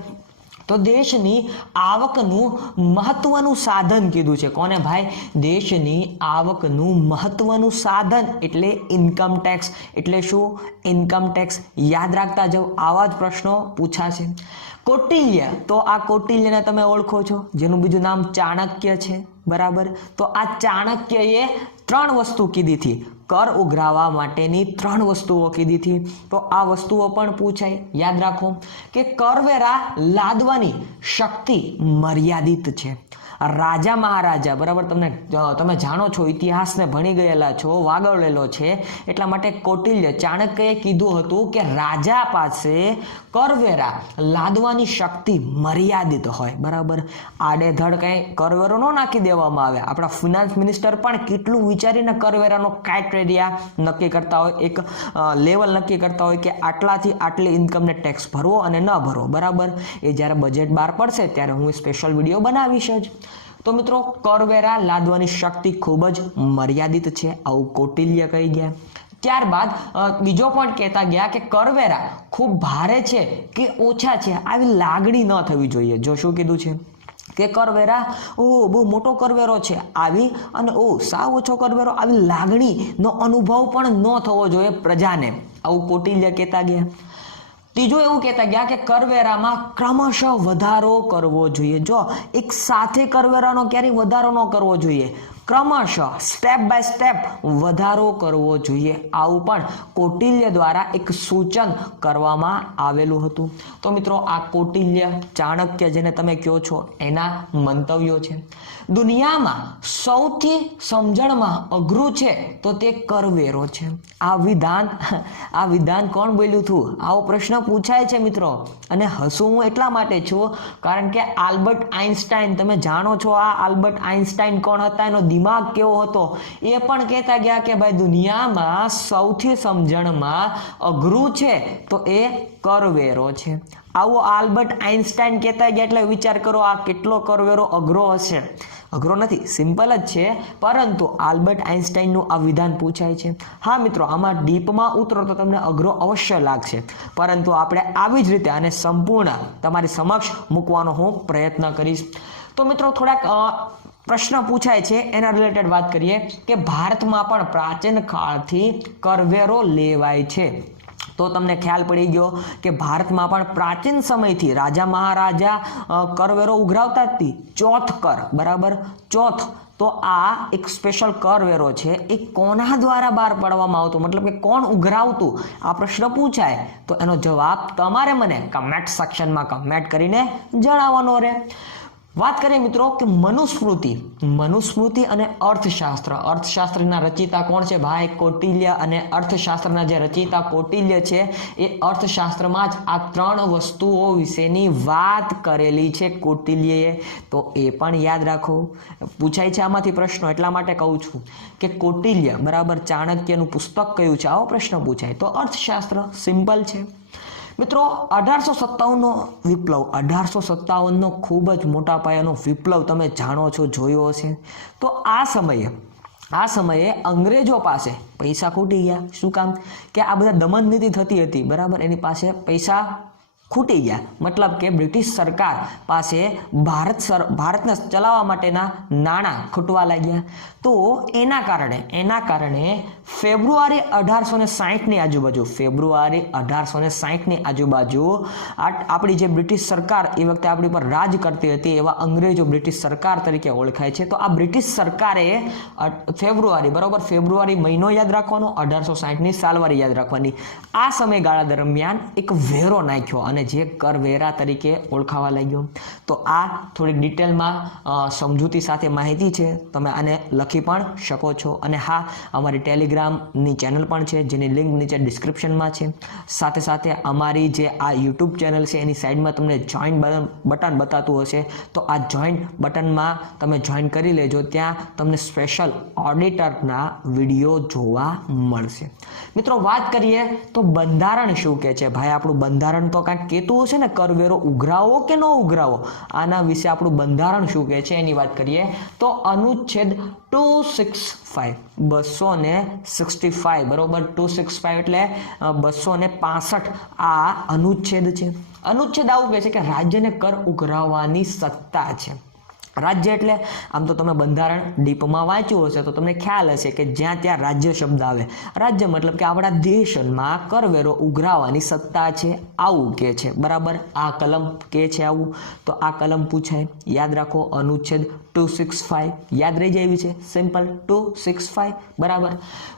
તો દેશની આવકનું મહત્વનું સાધન કીધું છે. કોને ભાઈ? દેશની આવકનું મહત્વનું સાધન એટલે ઇન્કમ ટેક્સ. એટલે શું? Income tax. યાદ રાખતા જાઓ, આવા જ પ્રશ્નો પૂછાશે. કૌટિલ્ય, તો આ કૌટિલ્યને તમે ઓળખો છો, જેનું બીજું નામ ચાણક્ય છે, બરાબર. તો આ ચાણક્યએ 3 વસ્તુ કીધી હતી, કર ઉઘરાવવા માટેની 3 વસ્તુઓ કીધી હતી. તો આ વસ્તુઓ પણ પૂછાય. યાદ રાખો કે કરવેરા લાદવાની શક્તિ મર્યાદિત છે. રાજા મહારાજા, બરાબર, તમે જાણો છો, ઇતિહાસને ભણી ગયેલા છો, વાગળેલો છે, એટલા માટે કૌટિલ્ય ચાણક્યએ કીધું હતું કે રાજા પાસે કરવેરા લાદવાની શક્તિ મર્યાદિત હોય, બરાબર. આડેધડ કંઈ કરવેરો ન નાખી દેવામાં આવે. આપણા ફિનાન્સ મિનિસ્ટર પણ કેટલું વિચારીને કરવેરાનો ક્રાઇટેરિયા નક્કી કરતા હોય, એક લેવલ નક્કી કરતા હોય કે આટલાથી આટલી ઇન્કમને ટેક્સ ભરવો અને ન ભરવો, બરાબર. એ જ્યારે બજેટ બહાર પડશે ત્યારે હું સ્પેશિયલ વિડીયો બનાવીશ જ. તો મિત્રો, કરવેરા લાદવાની શક્તિ ખૂબ જ મર્યાદિત છે, આવું કૌટિલ્ય કહી ગયા. ત્યારબાદ બીજો પોઈન્ટ કહેતા ગયા કે કરવેરા ખૂબ ભારે છે કે ઓછા છે આવી લાગણી ન થવી જોઈએ. જો શું કીધું છે કે કરવેરા બહુ મોટો કરવેરો છે આવી અને સાવ ઓછો કરવેરો આવી લાગણીનો અનુભવ પણ ન થવો જોઈએ પ્રજાને, આવું કૌટિલ્ય કહેતા ગયા. ત્રીજું એવું કહેતા ગયા કે કરવેરામાં ક્રમશઃ વધારો કરવો જોઈએ. જો એક સાથે કરવેરાનો ક્યારેય વધારો ન કરવો જોઈએ, ક્રમશઃ સ્ટેપ બાય સ્ટેપ વધારો કરવો જોઈએ. આવું પણ કૌટિલ્ય દ્વારા એક સૂચન કરવામાં આવેલું હતું. તો મિત્રો, આ કૌટિલ્ય ચાણક્ય જેને તમે કહો છો એના મંતવ્યો છે. દુનિયામાં સૌથી સમજણમાં અઘરું છે તો તે કરવેરો છે. આ વિધાન કોણ બોલ્યું હતું? આવો પ્રશ્ન પૂછાય છે મિત્રો. અને હસું હું એટલા માટે છું કારણ કે આલ્બર્ટ આઇન્સ્ટાઈન, તમે જાણો છો આ આલ્બર્ટ આઇન્સ્ટાઈન કોણ હતા? એનો દિમાગ કેવો હતો એ પણ કહેતા ગયા કે ભાઈ દુનિયામાં સૌથી સમજણમાં અઘરું છે તો એ કરવેરો છે. આવો આલ્બર્ટ આઇન્સ્ટાઈન કહેતા ગયા એટલે વિચાર કરો આ કેટલો કરવેરો અઘરો હશે. અઘરો નથી, સિમ્પલ જ છે, પરંતુ આલ્બર્ટ આઇન્સ્ટાઈનનું આ વિધાન પૂછાય છે. હા મિત્રો, આમાં ડીપમાં ઉતરો તો તમને અઘરો અવશ્ય લાગશે, પરંતુ આપણે આવી જ રીતે આને સંપૂર્ણ તમારી સમક્ષ મૂકવાનો હું પ્રયત્ન કરીશ. તો મિત્રો થોડાક પ્રશ્ન પૂછાય છે એના રિલેટેડ વાત કરીએ કે ભારતમાં પણ પ્રાચીન કાળથી કરવેરો લેવાય છે. તો તમને ખ્યાલ પડી ગયો કે ભારતમાં પણ પ્રાચીન સમયથી રાજા મહારાજા કરવેરો ઉઘરાવતા હતી. ચોથ કર, બરાબર, ચોથ. તો આ એક સ્પેશિયલ કરવેરો છે, એ કોના દ્વારા બહાર પાડવામાં આવતો, મતલબ કે કોણ ઉઘરાવતું, આ પ્રશ્ન પૂછાય તો એનો જવાબ તમારે મને કમેન્ટ સેક્શનમાં કમેન્ટ કરીને જણાવવાનો રહે. વાત કરીએ મિત્રો કે મનુસ્મૃતિ અને અર્થશાસ્ત્રના રચયિતા કોણ છે ભાઈ? કૌટિલ્ય. અને અર્થશાસ્ત્રના જે રચયિતા કૌટિલ્ય છે એ અર્થશાસ્ત્રમાં જ આ ત્રણ વસ્તુઓ વિશેની વાત કરેલી છે કૌટિલ્યએ. તો એ પણ યાદ રાખો, પૂછાય છે આમાંથી પ્રશ્નો, એટલા માટે કહું છું કે કૌટિલ્ય, બરાબર, ચાણક્યનું પુસ્તક કયું છે, આવો પ્રશ્ન પૂછાય તો અર્થશાસ્ત્ર. સિમ્પલ છે મિત્રો. 1857નો વિપ્લવ, 1857નો ખૂબ જ મોટા પાયાનો વિપ્લવ તમે જાણો છો, જોયો હશે. તો આ સમયે અંગ્રેજો પાસે પૈસા ખૂટી ગયા. શું કામ? કે આ બધા દમન નીતિ થતી હતી, બરાબર, એની પાસે પૈસા ખૂટી ગયા. મતલબ કે બ્રિટિશ સરકાર પાસે ભારતને ચલાવવા માટેના નાણાં ખૂટવા લાગ્યા. તો એના કારણે ફેબ્રુઆરી 1860ની આજુબાજુ આપણી જે બ્રિટિશ સરકાર એ વખતે આપણી પર રાજ કરતી હતી, એવા અંગ્રેજો બ્રિટિશ સરકાર તરીકે ઓળખાય છે. તો આ બ્રિટિશ સરકારે ફેબ્રુઆરી મહિનો યાદ રાખવાનો, 1860ની સાલવારી યાદ રાખવાની. આ સમયગાળા દરમિયાન એક વેરો નાખ્યો અને જે કરવેરા તરીકે ઓળખાવા લાગ્યો. તો આ થોડીક ડિટેલમાં સમજૂતી સાથે માહિતી છે, તમે આને લખી પણ શકો છો. અને હા, અમારી ટેલિગ્રામની ચેનલ પણ છે, જેની લિંક નીચે ડિસ્ક્રિપ્શનમાં છે. સાથે સાથે અમારી જે આ યુટ્યુબ ચેનલ છે એની સાઈડમાં તમને જોઈન બટન બતાતું હશે, તો આ જોઈન બટનમાં તમે જોઈન કરી લેજો. ત્યાં તમને સ્પેશિયલ ઓડિટરના વિડીયો જોવા મળશે. મિત્રો વાત કરીએ તો બંધારણ શું કહે છે ભાઈ? આપણું બંધારણ તો કાંઈક કહેતું હશે ને, કરવેરો ઉઘરાવો કે ન ઉઘરાવો, આના વિશે આપણું બંધારણ શું કહે છે એની વાત કરીએ તો અનુચ્છેદ 265, બરોબર, 265 એટલે 265 આ અનુચ્છેદ છે. અનુચ્છેદ આવું કહે છે કે રાજ્યને કર ઉઘરાવવાની સત્તા છે. રાજ્ય એટલે આમ તો તમે બંધારણ ડીપમાં વાંચ્યું હશે તો તમને ખ્યાલ હશે કે જ્યાં ત્યાં રાજ્ય શબ્દ આવે. રાજ્ય મતલબ કે આપણા દેશમાં કરવેરો ઉઘરાવવાની સત્તા છે, આવું કે છે, બરાબર. આ કલમ કે છે આવું, તો આ કલમ પૂછાય, યાદ રાખો. અનુચ્છેદ 265 યાદ રહી જાય એવી છે, સિમ્પલ 265, બરાબર.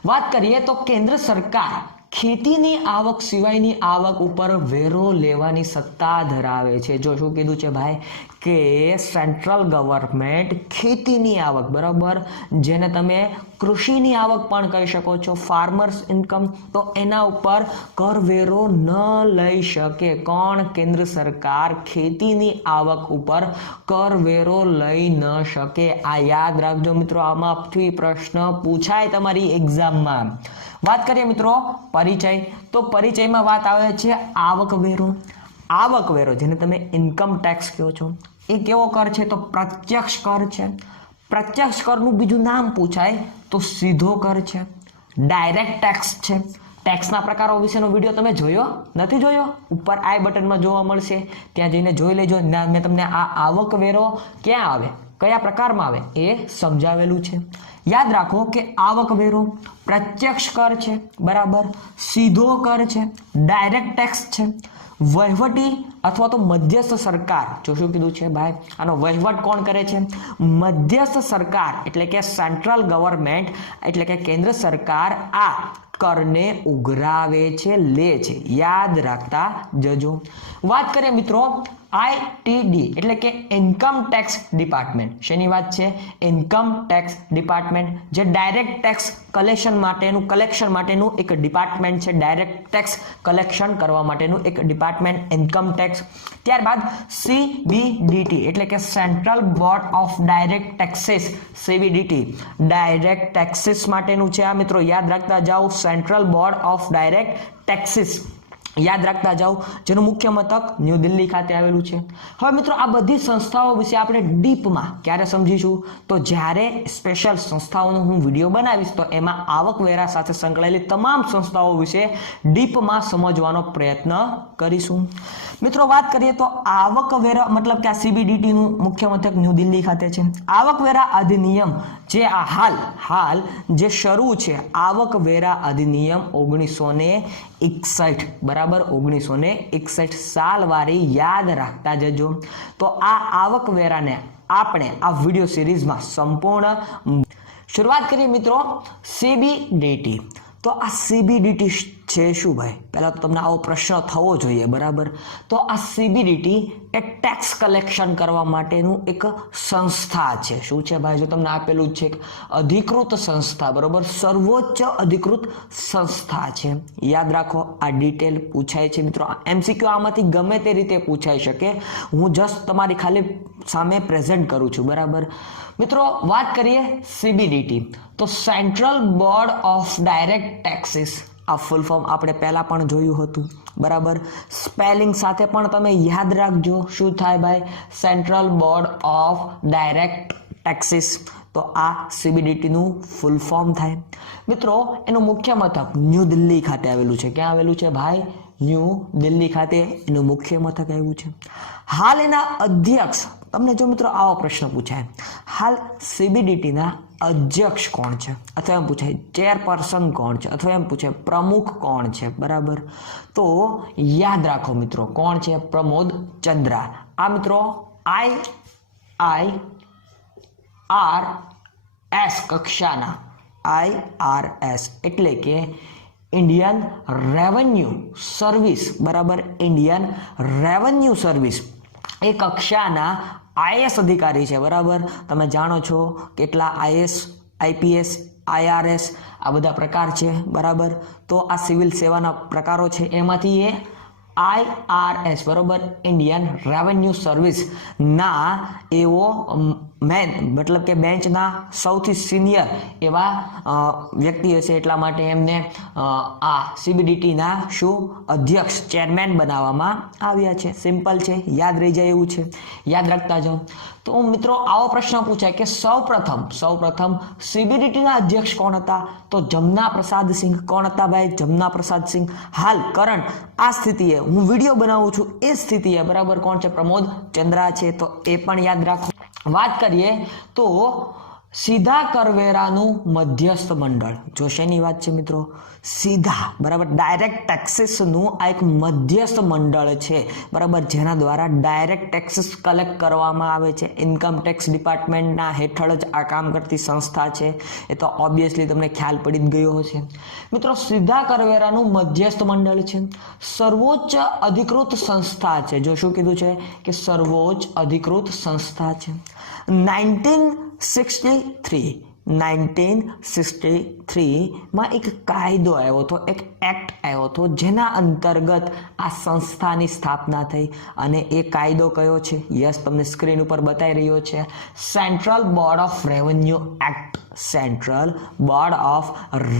વાત કરીએ તો કેન્દ્ર સરકાર ખેતીની આવક સિવાયની આવક ઉપર વેરો લેવાની સત્તા ધરાવે છે. જો શું કીધું છે ભાઈ કે સેન્ટ્રલ ગવર્મેન્ટ ખેતીની આવક, બરાબર, જેને તમે કૃષિની આવક પણ કહી શકો છો, ફાર્મર્સ ઇન્કમ, તો એના ઉપર કરવેરો ન લઈ શકે. કોણ? કેન્દ્ર સરકાર ખેતીની આવક ઉપર કરવેરો લઈ ન શકે. આ યાદ રાખજો મિત્રો, આમાંથી પ્રશ્ન પૂછાય તમારી એક્ઝામમાં. વાત કરીએ મિત્રો પરિચય, તો પરિચયમાં વાત આવે છે આવકવેરો. આવકવેરો જેને તમે ઇન્કમ ટેક્સ કહો છો, એ કેવો કર છે? તો પ્રત્યક્ષ કર છે. પ્રત્યક્ષ કરનું બીજું નામ પૂછાય તો સીધો કર છે, ડાયરેક્ટ ટેક્સ છે. ટેક્સના પ્રકારો વિશેનો વિડીયો તમે જોયો નથી? જોયો? ઉપર આઈ બટનમાં જોવા મળશે, ત્યાં જઈને જોઈ લેજો. મેં તમને આ આવકવેરો ક્યાં આવે, કયા પ્રકારમાં આવે એ સમજાવેલું છે. યાદ રાખો કે આવકવેરો પ્રત્યક્ષ કર છે, બરાબર, સીધો કર છે, ડાયરેક્ટ ટેક્સ છે, વહીવટી અથવા તો મધ્યસ્થ સરકાર. જો શું કીધું છે ભાઈ? આનો વહીવટ કોણ કરે છે? મધ્યસ્થ સરકાર, એટલે કે સેન્ટ્રલ ગવર્મેન્ટ, એટલે કે કેન્દ્ર સરકાર આ કરને ઉઘરાવે છે, લે છે. યાદ રાખતા જજો. વાત કરીએ મિત્રો આઈટીડી એટલે કે ઇન્કમ ટેક્સ ડિપાર્ટમેન્ટ. શેની વાત છે? ઇન્કમ ટેક્સ ડિપાર્ટમેન્ટ, જે ડાયરેક્ટ ટેક્સ કલેક્શન માટેનું એક ડિપાર્ટમેન્ટ છે. ડાયરેક્ટ ટેક્સ કલેક્શન કરવા માટેનું એક ડિપાર્ટમેન્ટ ઇન્કમ ટેક્સ. ત્યારબાદ સીબીડીટી એટલે કે central board of direct taxes. CBDT direct taxes માટેનું છે આ મિત્રો, યાદ રાખતા જાઓ. Central board of direct taxes યાદ રાખતા જાઓ, જેનું મુખ્ય મથક ન્યૂ દિલ્હી ખાતે આવેલું છે. હવે મિત્રો આ બધી સંસ્થાઓ વિશે આપણે ડીપમાં ક્યારે સમજીશું? તો જ્યારે સ્પેશિયલ સંસ્થાઓનો હું વિડીયો બનાવીશ તો એમાં આવકવેરા સાથે સંકળાયેલી તમામ સંસ્થાઓ વિશે ડીપમાં સમજવાનો પ્રયત્ન કરીશું. મિત્રો વાત કરીએ તો આવકવેરા મતલબ કે આ સીબીડીટીનું મુખ્ય મથક ન્યૂ દિલ્હી ખાતે છે. આવકવેરા અધિનિયમ જે આ હાલ જે શરૂ છે, આવકવેરા અધિનિયમ 1961 બરાબર, 1961 સાલ વાળી યાદ રાખતા જજો. તો આ આવકવેરાને આપણે આ વિડીયો સિરીઝમાં સંપૂર્ણ શરૂઆત કરીએ મિત્રો. સીબીડીટી. તો આ સીબીડીટી છે શું ભાઈ? પહેલા તો તમને આવો પ્રશ્ન થવો જોઈએ બરાબર. તો આ સીબીડીટી એ ટેક્સ કલેક્શન કરવા માટેનું એક સંસ્થા છે. શું છે ભાઈ? જો તમને આપેલું છે અધિકૃત સંસ્થા બરાબર, સર્વોચ્ચ અધિકૃત સંસ્થા છે. યાદ રાખો, આ ડિટેલ પૂછાય છે મિત્રો. એમસીક્યુ આમાંથી ગમે તે રીતે પૂછાઈ શકે, હું જસ્ટ તમારી ખાલી સામે પ્રેઝન્ટ કરું છું બરાબર. મિત્રો વાત કરીએ સીબીડીટી, તો central board of direct taxes. આ ફૂલ ફોર્મ આપણે પહેલા પણ જોયું હતું બરાબર. સ્પેલિંગ સાથે પણ તમે યાદ રાખજો શું થાય ભાઈ? Central board of direct taxes. તો આ સીબીડીટીનું ફૂલ ફોર્મ થાય મિત્રો. એનું મુખ્ય મથક ન્યૂ દિલ્હી ખાતે આવેલું છે. ક્યાં આવેલું છે ભાઈ? ન્યૂ દિલ્હી ખાતે એનું મુખ્ય મથક આવ્યું છે. હાલ એના અધ્યક્ષ, તમને જો મિત્રો આવો પ્રશ્ન પૂછાય, હાલ સીબીડીટીના અધ્યક્ષ કોણ છે? અથવા એમ પૂછાય ચેરપર્સન કોણ છે? અથવા એમ પૂછાય પ્રમુખ કોણ છે બરાબર. તો યાદ રાખો મિત્રો, કોણ છે? પ્રમોદ ચંદ્રા. આ મિત્રો IRS કક્ષાના, IRS એટલે કે ઇન્ડિયન રેવન્યુ સર્વિસ બરાબર, ઇન્ડિયન રેવન્યુ સર્વિસ એ કક્ષાના આઈએસ અધિકારી છે બરાબર. તમે જાણો છો કેટલા આઈએસ, આઈપીએસ, IRS આ બધા પ્રકાર છે બરાબર. તો આ સિવિલ સેવાના પ્રકારો છે, એમાંથી એ IRS બરાબર, ઇન્ડિયન રેવન્યુ સર્વિસ ના એવો મેન મતલબ કે બેન્ચના સૌથી સિનિયર એવા વ્યક્તિ હશે, એટલા માટે એમને આ સીબીડીટીના શું અધ્યક્ષ, ચેરમેન બનાવવામાં આવ્યા છે. સિમ્પલ છે, યાદ રહી જાય એવું છે, યાદ રાખતા જાઓ. તો મિત્રો આવો પ્રશ્ન પૂછાય કે સૌપ્રથમ સીબીડીટીના અધ્યક્ષ કોણ હતા? તો જમના પ્રસાદ સિંહ. કોણ હતા ભાઈ? જમના પ્રસાદ સિંહ. હાલ કરંટ આ સ્થિતિએ હું વિડીયો બનાવું છું એ સ્થિતિએ બરાબર કોણ છે? પ્રમોદ ચંદ્રા છે. તો એ પણ યાદ રાખો. વાત કરીએ તો સીધા કરવેરાનું મધ્યસ્થ મંડળ. જો શેની વાત છે મિત્રો? સીધા બરાબર ડાયરેક્ટ ટેક્સીસનું આ એક મધ્યસ્થ મંડળ છે બરાબર, જેના દ્વારા ડાયરેક્ટ ટેક્સીસ કલેક્ટ કરવામાં આવે છે. ઇન્કમ ટેક્સ ડિપાર્ટમેન્ટના હેઠળ જ આ કામ કરતી સંસ્થા છે. એ તો ઓબ્વિયસલી તમને ખ્યાલ પડી જ ગયો હશે મિત્રો. સીધા કરવેરાનું મધ્યસ્થ મંડળ છે, સર્વોચ્ચ અધિકૃત સંસ્થા છે. જો શું કીધું છે કે સર્વોચ્ચ અધિકૃત સંસ્થા છે. 1963માં એક કાયદો આવ્યો હતો, એક એક્ટ આવ્યો હતો, જેના અંતર્ગત આ સંસ્થાની સ્થાપના થઈ. અને એ કાયદો કયો છે? યસ, તમને સ્ક્રીન ઉપર બતાવી રહ્યો છે. Central board of revenue act. Central board of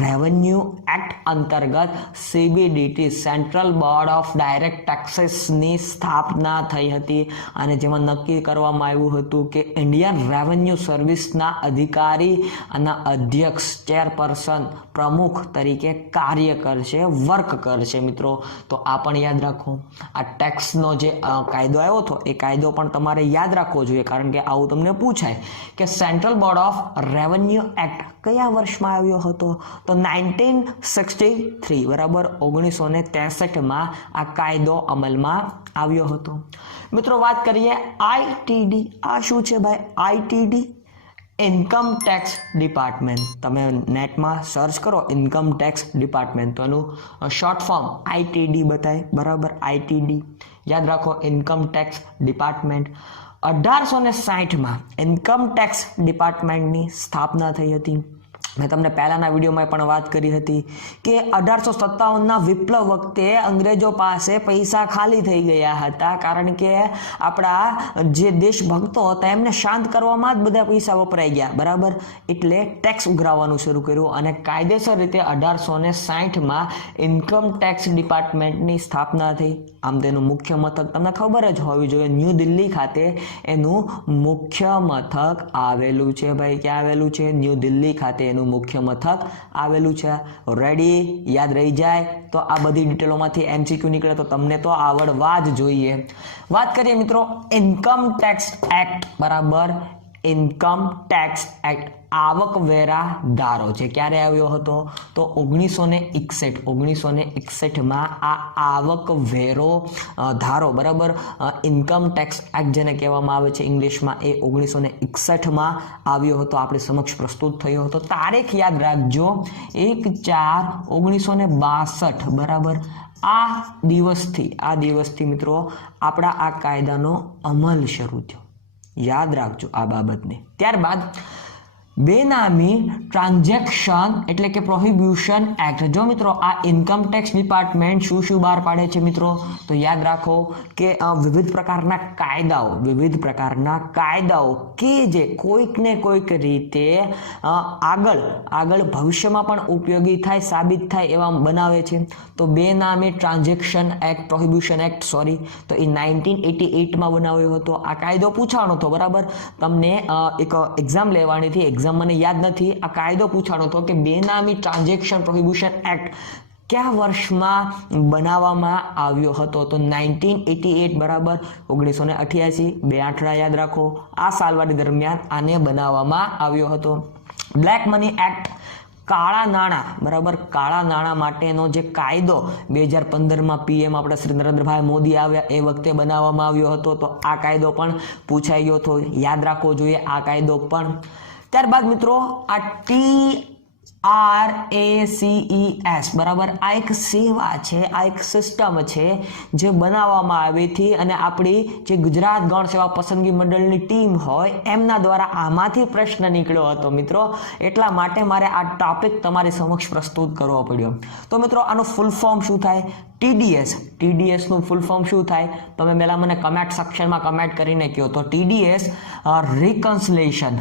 revenue act અંતર્ગત CBDT central board of direct ટેક્સીસની સ્થાપના થઈ હતી. અને જેમાં નક્કી કરવામાં આવ્યું હતું કે ઇન્ડિયન રેવન્યુ સર્વિસના અધિકારી અને અધ્યક્ષ, ચેરપર્સન, પ્રમુખ તરીકે કાર્ય કરશે, વર્ક કરશે મિત્રો. તો આ પણ યાદ રાખો. આ ટેક્સનો જે કાયદો આવ્યો હતો એ કાયદો પણ તમારે યાદ રાખવો જોઈએ, કારણ કે આવું તમને પૂછાય કે central board of revenue act કયા વર્ષમાં આવ્યો હતો? તો 1963 બરાબર, 1963માં આ કાયદો અમલમાં આવ્યો હતો મિત્રો. વાત કરીએ આઈટીડી. આ શું છે ભાઈ? આઈટીડી ઇન્કમ ટેક્સ ડિપાર્ટમેન્ટ. તમે નેટમાં સર્ચ કરો ઇન્કમ ટેક્સ ડિપાર્ટમેન્ટ તો એનું શોર્ટ ફોર્મ આઈટીડી બતાય, બરાબર, આઈટીડી. યાદ રાખો, ઇન્કમ ટેક્સ ડિપાર્ટમેન્ટ. 1860માં ઇન્કમ ટેક્સ ડિપાર્ટમેન્ટની સ્થાપના થઈ હતી. મેં તમને પહેલાંના વિડીયોમાં પણ વાત કરી હતી કે 1857ના વિપ્લવ વખતે અંગ્રેજો પાસે પૈસા ખાલી થઈ ગયા હતા, કારણ કે આપણા જે દેશભક્તો હતા એમને શાંત કરવામાં જ બધા પૈસા વપરાઈ ગયા, બરાબર. એટલે ટેક્સ ઉઘરાવવાનું શરૂ કર્યું અને કાયદેસર રીતે 1860માં ઇન્કમ ટેક્સ ડિપાર્ટમેન્ટની સ્થાપના થઈ. આમ તેનું મુખ્ય મથક તમને ખબર જ હોવી જોઈએ, ન્યૂ દિલ્હી ખાતે એનું મુખ્ય મથક આવેલું છે. ભાઈ, ક્યાં આવેલું છે? ન્યૂ દિલ્હી ખાતે એનું મુખ્ય મથક આવેલું છે. રેડી? યાદ રહી જાય તો આ બધી ડિટેલોમાંથી MCQ નીકળે તો તમને તો આવડવા જ જોઈએ. વાત કરીએ મિત્રો ઇન્કમ ટેક્સ એક્ટ, બરાબર. ઇન્કમ ટેક્સ એક્ટ આવકવેરા ધારો છે. ક્યારે આવ્યો હતો? તો 1961. 1961માં આ આવકવેરો ધારો, બરાબર, ઇન્કમ ટેક્સ એક્ટ જેને કહેવામાં આવે છે ઇંગ્લિશમાં, એ 1961માં આવ્યો હતો, આપણી સમક્ષ પ્રસ્તુત થયો હતો. તારીખ યાદ રાખજો, 1/4/1962, બરાબર. આ દિવસથી મિત્રો આપણા આ કાયદાનો અમલ શરૂ થયો. યાદ રાખજો આ બાબતને. ત્યારબાદ બેનામી ટ્રાન્ઝેક્શન એટલે કે પ્રોહિબિશન એક્ટ. જો મિત્રો આ ઇન્કમ ટેક્સ ડિપાર્ટમેન્ટ શું બહાર પાડે છે મિત્રો? તો યાદ રાખો કે વિવિધ પ્રકારના કાયદાઓ કે જે કોઈક ને કોઈક રીતે આગળ ભવિષ્યમાં પણ ઉપયોગી થાય, સાબિત થાય એવા બનાવે છે. તો benami transaction act, prohibition act, sorry, તો એ 1988માં બનાવ્યો હતો. આ કાયદો પૂછાણો હતો, બરાબર. તમને એક એક્ઝામ લેવાની હતી, એક્ઝામ મને યાદ નથી. આ કાયદો પૂછાણો હતો કે બેનામી ટ્રાન્ઝેક્શન પ્રોહિબિશન એક્ટ કયા વર્ષમાં બનાવવામાં આવ્યો હતો? તો 1988, બરાબર. 1988, 2 આંકડા યાદ રાખો. આ સાલવાડી દરમિયાન આને બનાવવામાં આવ્યો હતો. બ્લેક મની એક્ટ, કાળા નાણાં, બરાબર, કાળા નાણાં માટેનો જે કાયદો 2015માં PM આપણા શ્રી નરેન્દ્રભાઈ મોદી આવ્યા એ વખતે બનાવવામાં આવ્યો હતો. તો આ કાયદો પણ પૂછાઈ ગયો હતો, યાદ રાખવો જોઈએ આ કાયદો પણ. ત્યારબાદ મિત્રો આ TRACES, બરાબર, આ એક સેવા છે, આ એક સિસ્ટમ છે જે બનાવવામાં આવી હતી અને આપણી જે ગુજરાત ગૌણ સેવા પસંદગી મંડળની ટીમ હોય એમના દ્વારા આમાંથી પ્રશ્ન નીકળ્યો હતો મિત્રો, એટલા માટે મારે આ ટોપિક તમારી સમક્ષ પ્રસ્તુત કરવો પડ્યો. તો મિત્રો આનું ફૂલ ફોર્મ શું થાય? TDS નું ફૂલ ફોર્મ શું થાય? તમે પહેલા મને કમેન્ટ સેક્શનમાં કમેન્ટ કરીને કહો. તો TDS reconciliation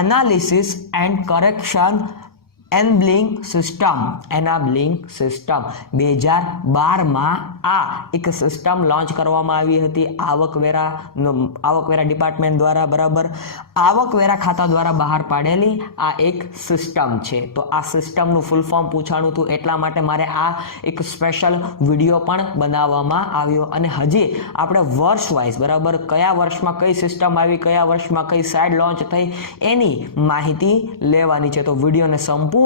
analysis and correction enabling system 2012માં આ એક સિસ્ટમ લોન્ચ કરવામાં આવી હતી આવકવેરા ડિપાર્ટમેન્ટ દ્વારા, બરાબર. આવકવેરા ખાતા દ્વારા બહાર પાડેલી આ એક સિસ્ટમ છે. તો આ સિસ્ટમનું ફૂલ ફોર્મ પૂછાણું હતું, એટલા માટે મારે આ એક સ્પેશિયલ વિડીયો પણ બનાવવામાં આવ્યો. અને હજી આપણે વર્ષ વાઇઝ, બરાબર, કયા વર્ષમાં કઈ સિસ્ટમ આવી, કયા વર્ષમાં કઈ સાઇડ લોન્ચ થઈ એની માહિતી લેવાની છે. તો વિડીયોને સંપૂર્ણ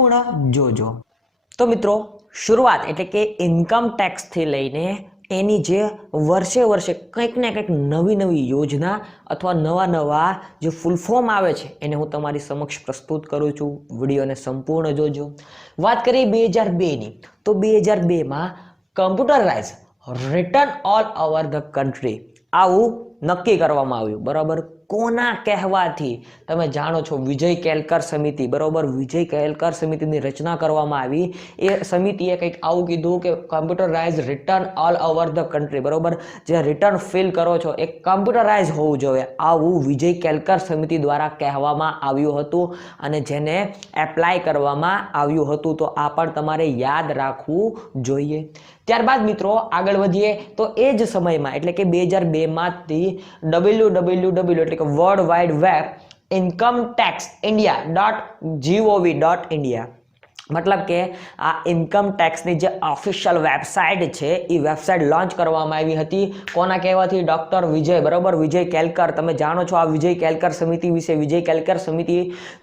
જોજો. તો મિત્રો શરૂઆત એટલે કે ઇન્કમ ટેક્સથી લઈને એની જે વર્ષે કંઈક ને કંઈક નવી યોજના અથવા નવા જે ફૂલ ફોર્મ આવે છે એને હું તમારી સમક્ષ પ્રસ્તુત કરું છું. વિડીયોને સંપૂર્ણ જોજો. વાત કરીએ 2002ની, તો 2002માં computerise return all over the country આવું નક્કી કરવામાં આવ્યું, બરાબર. કોના કહેવાથી? તમે જાણો છો વિજય કેલકર સમિતિ, બરાબર. વિજય કેલકર સમિતિની રચના કરવામાં આવી. એ સમિતિએ કંઈક આવું કીધું કે computerise return all over the country, બરાબર. જે રિટર્ન ફિલ કરો છો એ કમ્પ્યુટરાઇઝ હોવું જોઈએ, આવું વિજય કેલકર સમિતિ દ્વારા કહેવામાં આવ્યું હતું અને જેને એપ્લાય કરવામાં આવ્યું હતું. તો આ પણ તમારે યાદ રાખવું જોઈએ. ત્યારબાદ મિત્રો આગળ વધીએ તો એ જ સમયમાં એટલે કે 2002માંથી www એટલે કે world wide web income tax ઇન્ડિયા.gov.India મતલબ કે આ ઇન્કમ ટેક્સની જે ઓફિશિયલ વેબસાઇટ છે એ વેબસાઇટ લોન્ચ કરવામાં આવી હતી કોના કહેવાથી ડૉક્ટર વિજય બરાબર વિજય કેલકર તમે જાણો છો આ વિજય કેલકર સમિતિ વિશે વિજય કેલકર સમિતિ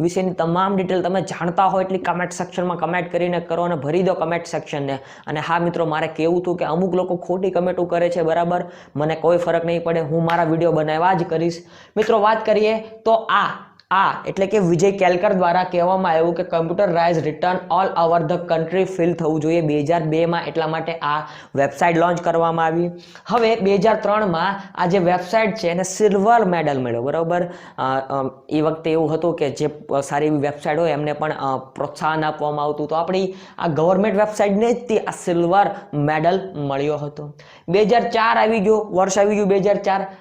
વિશેની તમામ ડિટેલ તમે જાણતા હોય એટલી કમેન્ટ સેક્શનમાં કમેન્ટ કરીને કરો અને ભરી દો કમેન્ટ સેક્શનને અને હા મિત્રો મારે કહેવું હતું કે અમુક લોકો ખોટી કમેન્ટો કરે છે બરાબર મને કોઈ ફરક નહીં પડે હું મારા વિડીયો બનાવવા જ કરીશ મિત્રો વાત કરીએ તો એટલે કે વિજય કેલકર દ્વારા કહેવામાં આવ્યું કે computerise return all over the country fill થવું જોઈએ 2002માં એટલા માટે આ વેબસાઇટ લોન્ચ કરવામાં આવી હવે 2003માં આ જે વેબસાઇટ છે એને સિલ્વર મેડલ મળ્યો બરાબર એ વખતે એવું હતું કે જે સારી એવી વેબસાઇટ હોય એમને પણ પ્રોત્સાહન આપવામાં આવતું તો આપણી આ ગવર્મેન્ટ વેબસાઇટને જ આ સિલ્વર મેડલ મળ્યો હતો 2004 આવી ગયો વર્ષ આવી ગયું 2004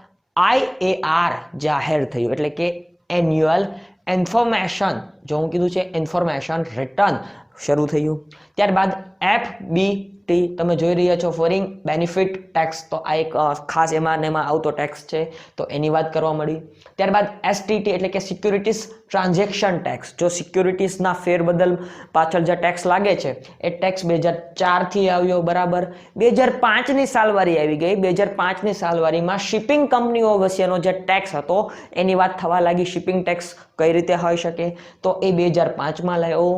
IAR જાહેર થયું એટલે કે એન્યુઅલ ઇન્ફોર્મેશન જો હું કીધું છે ઇન્ફોર્મેશન રિટર્ન શરૂ થયું ત્યારબાદ FBT તમે જોઈ રહ્યા છો ફોરેન બેનિફિટ ટેક્સ તો આ એક ખાસ એમાં આવતો ટેક્સ છે તો એની વાત કરવા મળી ત્યારબાદ STT એટલે કે સિક્યુરિટીઝ ટ્રાન્ઝેક્શન ટેક્સ જો સિક્યુરિટીઝના ફેરબદલ પાછળ જે ટેક્સ લાગે છે એ ટેક્સ 2004 થી આવ્યો બરાબર 2005ની સાલવારી આવી ગઈ 2005ની સાલવારીમાં શિપિંગ કંપનીઓ વચ્ચેનો જે ટેક્સ હતો એની વાત થવા લાગી શિપિંગ ટેક્સ કઈ રીતે હોઈ શકે તો એ 2005માં લાવ્યો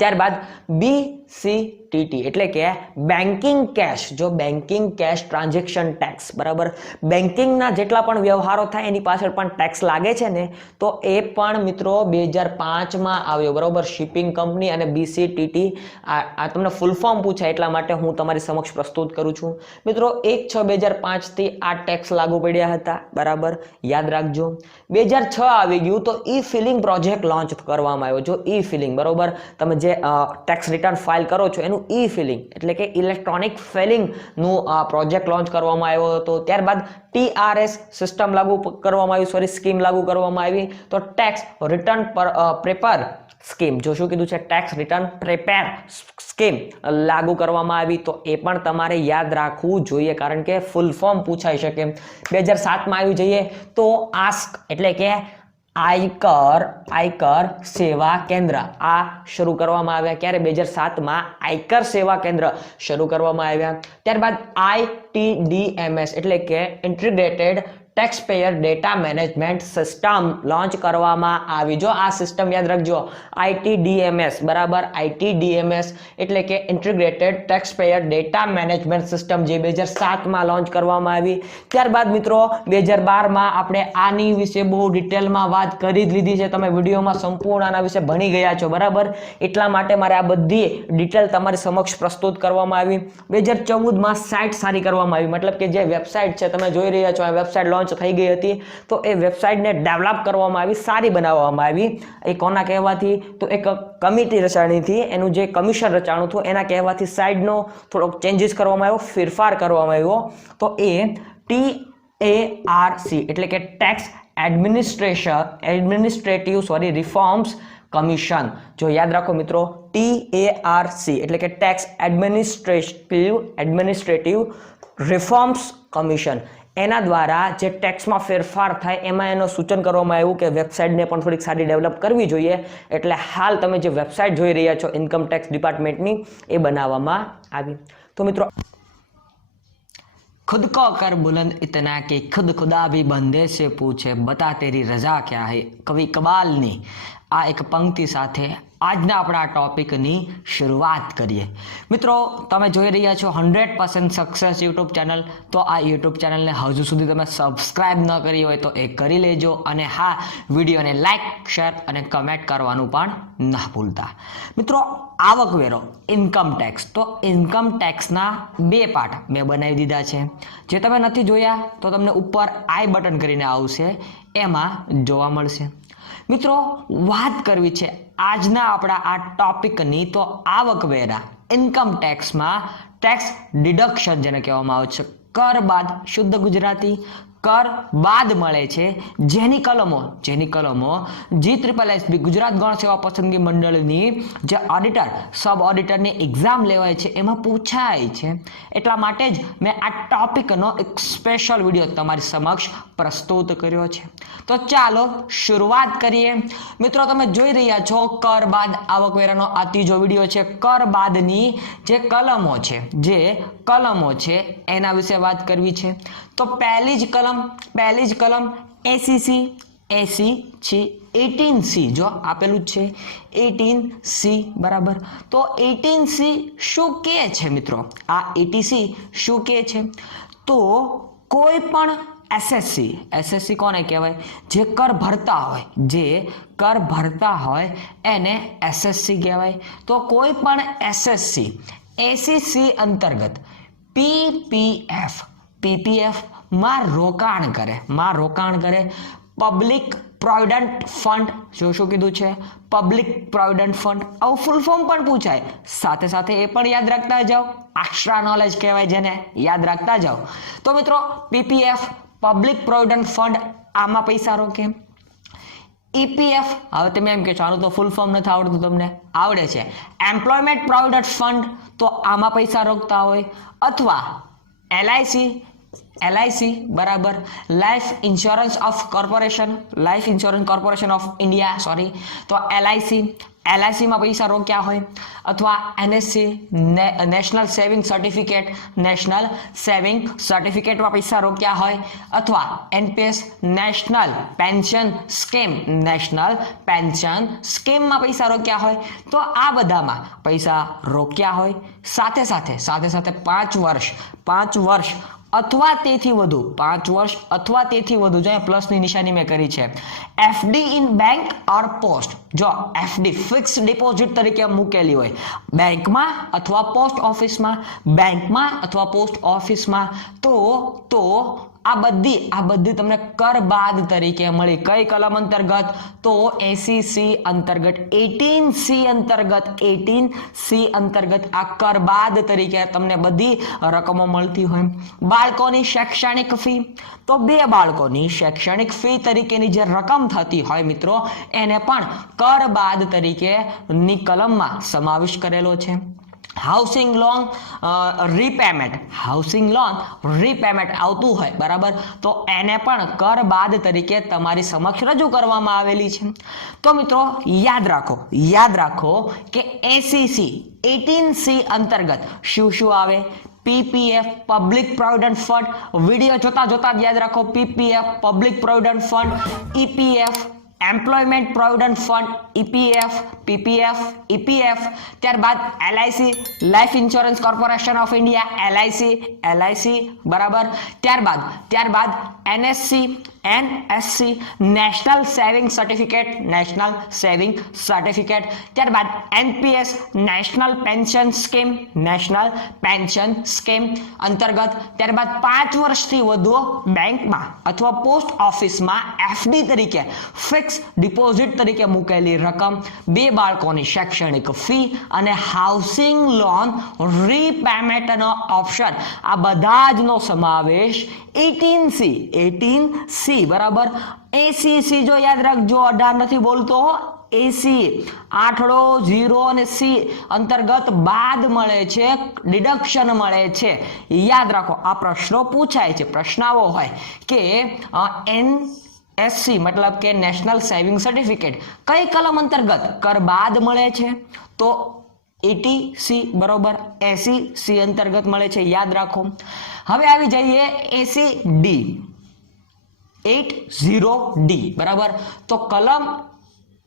ત્યારબાદ BCTT એટલે કે બેન્કિંગ કેશ જો બેન્કિંગ કેશ ટ્રાન્ઝેક્શન ટેક્સ બરાબર બેન્કિંગના જેટલા પણ વ્યવહારો થાય એની પાછળ પણ ટેક્સ લાગે છે ને તો એ પણ મિત્રો 2005માં આવ્યો બરાબર શિપિંગ કંપની અને BCTT આ તમને ફૂલ ફોર્મ પૂછાય એટલા માટે હું તમારી સમક્ષ પ્રસ્તુત કરું છું મિત્રો 1/6/2005 થી આ ટેક્સ લાગુ પડ્યા હતા બરાબર યાદ રાખજો 2006 આવી ગયું તો ઈ ફિલિંગ પ્રોજેક્ટ લોન્ચ કરવામાં આવ્યો જો ઈ ફિલિંગ બરાબર તમે જે ટેક્સ રિટર્ન ફાઇલ કરો છો એનું ઈ ફિલિંગ એટલે કે ઇલેક્ટ્રોનિક ફિલિંગનું પ્રોજેક્ટ લોન્ચ કરવામાં આવ્યો હતો ત્યારબાદ TRS સિસ્ટમ લાગુ કરવામાં આવી સ્કીમ લાગુ કરવામાં આવી તો ટેક્સ રિટર્ન પ્રેપર સ્કીમ જો શું કીધું છે ટેક્સ રિટર્ન પ્રેપેર સ્કીમ લાગુ કરવામાં આવી તો એ પણ તમારે યાદ રાખવું જોઈએ કારણ કે ફૂલ ફોર્મ પૂછાઈ શકે 2007માં આવી જઈએ તો આસ્ક એટલે કે આયકર સેવા કેન્દ્ર આ શરૂ કરવામાં આવ્યા ક્યારે 2007માં આયકર સેવા કેન્દ્ર શરૂ કરવામાં આવ્યા ત્યારબાદ ITDMS એટલે કે integrated tax payer data management system launch કરવામાં આવી જો આ સિસ્ટમ યાદ રાખજો ITDMS બરાબર ITDMS એટલે કે integrated tax payer data management system જે 2007માં લોન્ચ કરવામાં આવી ત્યારબાદ મિત્રો 2012માં આપણે આની વિશે બહુ ડિટેલમાં વાત કરી જ લીધી છે તમે વિડીયોમાં સંપૂર્ણ આના વિશે ભણી ગયા છો બરાબર એટલા માટે મારે આ બધી ડિટેલ તમારી સમક્ષ પ્રસ્તુત કરવામાં આવી 2014માં સાઇટ સારી કરવામાં આવી મતલબ કે જે વેબસાઇટ છે તમે જોઈ રહ્યા છો આ વેબસાઇટ લોન્ચ થઈ ગઈ હતી તો એ વેબસાઇટને ડેવલપ કરવામાં આવી સારી બનાવવામાં આવી એ કોના કહેવાથી તો એક કમિટી રચાણી હતી એનું જે કમિશન રચાણું હતું એના કહેવાથી સાઇટનો થોડોક ચેન્જીસ કરવામાં આવ્યો ફેરફાર કરવામાં આવ્યો તો એ TARC એટલે કે ટેક્સ એડમિનિસ્ટ્રેટિવ રિફોર્મ્સ કમિશન જો યાદ રાખો મિત્રો TARC એટલે કે ટેક્સ એડમિનિસ્ટ્રેટિવ રિફોર્મ્સ કમિશન એના દ્વારા જે ટેક્સમાં ફેરફાર થાય એમાં એનો સૂચન કરવામાં આવ્યું કે વેબસાઇટને પણ થોડીક સારી ડેવલપ કરવી જોઈએ એટલે હાલ તમે જે વેબસાઇટ જોઈ રહ્યા છો ઇન્કમ ટેક્સ ડિપાર્ટમેન્ટની એ બનાવવામાં આવી તો મિત્રો खुद को कर बुलंद इतना कि खुद खुदा भी बंदे से पूछे बता तेरी रजा क्या है कवि कबालની આ એક પંક્તિ સાથે આજના આપણા ટોપિકની શરૂઆત કરીએ મિત્રો તમે જોઈ રહ્યા છો 100% સક્સેસ યુટ્યુબ ચેનલ તો આ યુટ્યુબ ચેનલને હજુ સુધી તમે સબસ્ક્રાઇબ ન કરી હોય તો એ કરી લેજો અને હા વિડીયોને લાઇક શેર અને કમેન્ટ કરવાનું પણ ના ભૂલતા મિત્રો આવકવેરો ઇન્કમ ટેક્સ તો ઇન્કમ ટેક્સના બે પાર્ટ મેં બનાવી દીધા છે જે તમે નથી જોયા તો તમને ઉપર આઈ બટન કરીને આવશે એમાં જોવા મળશે મિત્રો વાત કરવી છે આજના આપણા આ ટોપિકની તો આવકવેરા ઇન્કમ ટેક્સમાં ટેક્સ ડિડક્શન જેને કહેવામાં આવે છે કર બાદ શુદ્ધ ગુજરાતી કર બાદ મળે છે, જેની કલમો GSSB ગુજરાત ગૌણ સેવા પસંદગી મંડળની જે ઓડિટર સબ ઓડિટરની એક્ઝામ લેવાય છે એમાં પૂછાય છે, એટલા માટે જ મેં આ ટોપિકનો એક સ્પેશિયલ વિડીયો તમારી સમક્ષ પ્રસ્તુત કર્યો છે. તો ચાલો શરૂઆત કરીએ. મિત્રો, તમે જોઈ રહ્યા છો કર બાદ આવકવેરાનો આ ત્રીજો વિડીયો છે. કર બાદની જે કલમો છે એના વિશે વાત કરવી છે. તો પહેલી જ કલમ ACC છે, 18C જો આપેલું જ છે 18C બરાબર. તો 18C શું કહે છે મિત્રો? આ 80C શું કહે છે? તો કોઈ પણ SSC કોને કહેવાય? જે કર ભરતા હોય એને SSC કહેવાય. તો કોઈ પણ SSC ACC અંતર્ગત PPF માં રોકાણ કરે પબ્લિક પ્રોવિડન્ટ ફંડ. શું કીધું છે? Public provident fund. આવું ફૂલ ફોર્મ પણ પૂછાય, સાથે સાથે એ પણ યાદ રાખતા જાઓ. એક્સ્ટ્રા નોલેજ કહેવાય જેને, યાદ રાખતા જાઓ. તો મિત્રો, PPF પબ્લિક પ્રોવિડન્ટ ફંડ આમાં પૈસા રોકે. EPF, હવે તમે એમ કે છો આનું તો ફૂલ ફોર્મ નથી આવડતું, તમને આવડે છે. એમ્પ્લોયમેન્ટ પ્રોવિડન્ટ ફંડ, તો આમાં પૈસા રોકતા હોય. અથવા LIC બરાબર, life insurance corporation of India, sorry. તો LIC માં પૈસા રોક્યા હોય. અથવા NSC નેશનલ સેવિંગ સર્ટિફિકેટમાં પૈસા રોક્યા હોય. અથવા NPS નેશનલ પેન્શન સ્કીમમાં પૈસા રોક્યા હોય. તો આ બધામાં પૈસા રોક્યા હોય. સાથે સાથે 5 વર્ષ અથવા તેથી વધુ 5 વર્ષ અથવા તેથી વધુ, જો પ્લસની નિશાની મેં કરી છે. FD in bank or post, જો FD ફિક્સ ડિપોઝિટ તરીકે મૂકેલી હોય બેંકમાં અથવા પોસ્ટ ઓફિસમાં, તો આ બધી તમને કર બાદ તરીકે મળી. કઈ કલમ અંતર્ગત? તો ACC અંતર્ગત, 18C અંતર્ગત આ કર બાદ તરીકે તમને બધી રકમો મળતી હોય. બાળકોની શૈક્ષણિક ફી, તો 2 બાળકોની શૈક્ષણિક ફી તરીકેની જે રકમ થતી હોય મિત્રો, એને પણ કર બાદ તરીકેની કલમમાં સમાવેશ કરેલો છે. હાઉસિંગ લોન રીપેમેન્ટ આવતું હોય બરાબર, તો એને પણ કર બાદ તરીકે તમારી સમક્ષ રજૂ કરવામાં આવેલી છે. તો મિત્રો, યાદ રાખો કે ACC 18C અંતર્ગત શું આવે? PPF public provident fund, video જોતા યાદ રાખો. PPF public provident fund, EPF employment provident fund, PPF, ત્યારબાદ LIC life insurance corporation of India, LIC બરાબર. ત્યારબાદ NSC નેશનલ સેવિંગ સર્ટિફિકેટ, ત્યારબાદ NPS નેશનલ પેન્શન સ્કીમ અંતર્ગત, ત્યારબાદ 5 વર્ષથી વધુ બેંકમાં અથવા પોસ્ટ ઓફિસમાં FD તરીકે ફિક્સ ડિપોઝિટ તરીકે મૂકેલી રકમ, 2 બાળકોની શૈક્ષણિક ફી અને હાઉસિંગ લોન રીપેમેન્ટનો ઓપ્શન, આ બધા જનો સમાવેશ 18C બરાબર. ACC જો યાદ રાખજો, 18 નથી બોલતો. AC 8 0 અને C અંતર્ગત બાદ મળે છે, ડિડક્શન મળે છે. યાદ રાખો, આ પ્રશ્નો પૂછાય છે, પ્રશ્નાવો હોય કે NSC મતલબ કે નેશનલ સેવિંગ સર્ટિફિકેટ કઈ કલમ અંતર્ગત કર બાદ મળે છે? તો 80C બરોબર, ACC અંતર્ગત મળે છે, યાદ રાખો. હવે આવી જઈએ ACD 80D બરાબર. તો કલમ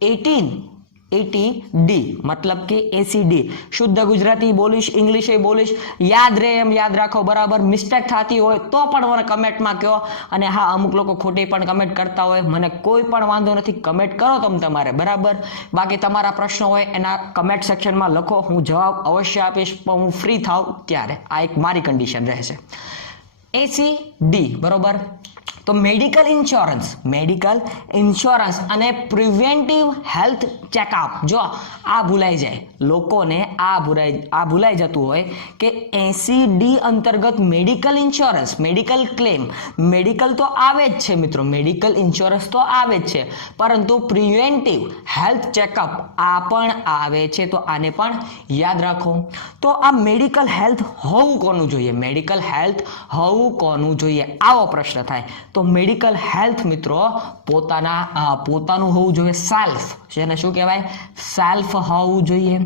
80D મતલબ કે ACD, શુદ્ધ ગુજરાતી બોલીશ, ઇંગ્લિશ બોલીશ, યાદ રહે એમ યાદ રાખો બરાબર. મિસ્ટેક થતી હોય તો પણ મને કમેન્ટમાં કહો. અને હા, અમુક લોકો ખોટી પણ કમેન્ટ કરતા હોય, મને કોઈ પણ વાંધો નથી, કમેન્ટ કરો તમારે બરાબર. બાકી તમારા પ્રશ્નો હોય એના કમેન્ટ સેક્શનમાં લખો, હું જવાબ અવશ્ય આપીશ, પણ હું ફ્રી થાવ ત્યારે. આ એક મારી કન્ડિશન રહેશે. ACD બરોબર. તો મેડિકલ ઇન્સ્યોરન્સ અને પ્રિવેન્ટિવ હેલ્થ ચેકઅપ. જો આ ભૂલાઈ જાય લોકોને, આ ભૂલાઈ જતું હોય કે 80D અંતર્ગત medical insurance, medical claim, medical તો આવે જ છે મિત્રો, મેડિકલ ઇન્સ્યોરન્સ તો આવે જ છે, પરંતુ પ્રિવેન્ટિવ હેલ્થ ચેકઅપ આ પણ આવે છે. તો આને પણ યાદ રાખો. તો આ મેડિકલ હેલ્થ હોવું કોનું જોઈએ, મેડિકલ હેલ્થ હોવું કોનું જોઈએ, આવો પ્રશ્ન થાય તો મેડિકલ હેલ્થ મિત્રો પોતાનું હોવું જોઈએ, સેલ્ફ, જેને શું કહેવાય, સેલ્ફ હોવું જોઈએ,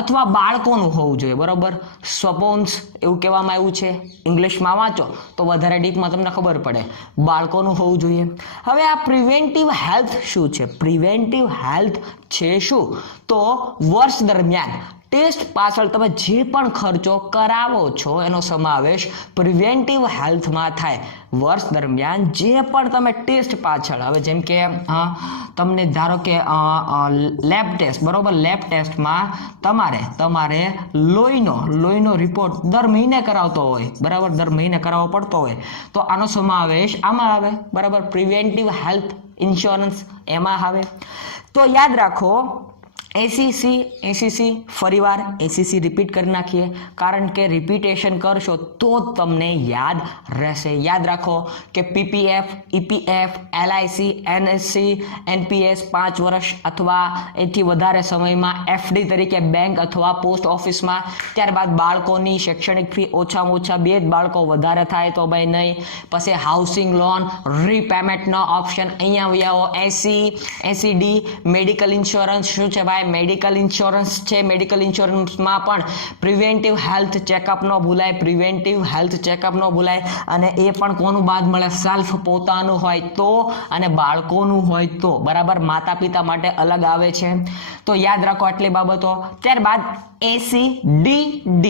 અથવા બાળકોનું હોવું જોઈએ. બરોબર, સ્વપોન્સ એવું કહેવામાં આવ્યું છે, ઇંગ્લિશમાં વાંચો તો વધારે ડીપમાં તમને ખબર પડે, બાળકોનું હોવું જોઈએ. હવે આ પ્રિવેન્ટિવ હેલ્થ શું છે, પ્રિવેન્ટિવ હેલ્થ છે શું, તો વર્ષ દરમિયાન ટેસ્ટ પાછળ તમે જે પણ ખર્ચો કરાવો છો એનો સમાવેશ પ્રિવેન્ટિવ હેલ્થમાં થાય. વર્ષ દરમિયાન જે પણ તમે ટેસ્ટ પાછળ, હવે જેમ કે તમને ધારો કે લેબ ટેસ્ટ, બરોબર, લેબ ટેસ્ટમાં તમારે લોહીનો રિપોર્ટ દર મહિને કરાવતો હોય, બરાબર, દર મહિને કરાવવો પડતો હોય, તો આનો સમાવેશ આમાં આવે, બરાબર, પ્રિવેન્ટિવ હેલ્થ ઇન્સ્યોરન્સ એમાં આવે. તો યાદ રાખો ACC ફરીવાર ACC રિપીટ કરી નાખીએ, કારણ કે રિપીટેશન કરશો તો તમને યાદ રહેશે. યાદ રાખો કે PPF, EPF, LIC, NSC, NPS 5 વર્ષ અથવા એથી વધારે સમયમાં FD તરીકે બેંક અથવા પોસ્ટ ઓફિસમાં. ત્યારબાદ બાળકોની શૈક્ષણિક ફી ઓછામાં ઓછા 2 જ બાળકો વધારે થાય તો ભાઈ નહીં. પછી હાઉસિંગ લોન, રીપેમેન્ટનો ઓપ્શન અહીંયા આવ્યો. ACD મેડિકલ ઇન્સ્યોરન્સ શું છે ભાઈ, મેડિકલ ઇન્સ્યોરન્સ છે. મેડિકલ ઇન્સ્યોરન્સમાં પણ પ્રિવેન્ટિવ હેલ્થ ચેકઅપ ન ભૂલાય, પ્રિવેન્ટિવ હેલ્થ ચેકઅપ ન ભૂલાય. અને એ પણ કોનું બાદ મળે, સેલ્ફ પોતાનું હોય તો, અને બાળકોનું હોય તો, બરાબર, માતા પિતા માટે અલગ આવે છે. તો યાદ રાખો આટલી બાબતો. ત્યારબાદ ACDD,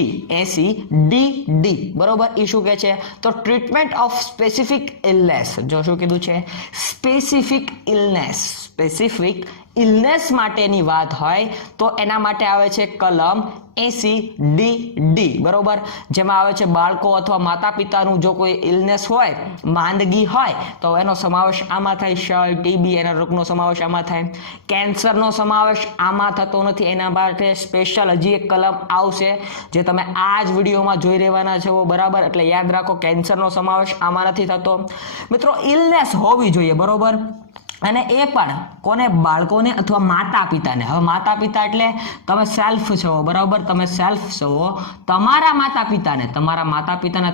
બરોબર, એ શું કે છે, તો ટ્રીટમેન્ટ ઓફ સ્પેસિફિક ઇલનેસ. જો શું કીધું છે, સ્પેસિફિક ઇલનેસ માટેની વાત હોય તો એના માટે આવે છે કલમ ACDD, બરોબર, જેમાં આવે છે બાળકો અથવા માતા પિતાનું જો કોઈ ઇલનેસ હોય, માંદગી હોય, તો એનો સમાવેશ આમાં થાય. ક્ષય, TB એના રોગનો સમાવેશ આમાં થાય. કેન્સરનો સમાવેશ આમાં થતો નથી, એના માટે સ્પેશિયલ હજી એક કલમ આવશે જે તમે આ જ વિડીયોમાં જોઈ રહેવાના છો, બરાબર. એટલે યાદ રાખો કેન્સરનો સમાવેશ આમાં નથી થતો. મિત્રો ઇલનેસ હોવી જોઈએ, બરોબર, અને એ પણ કોને, બાળકોને અથવા માતા પિતાને. હવે માતા પિતા એટલે તમે સેલ્ફ છો, બરાબર, તમે સેલ્ફ છો, તમારા માતા પિતાને,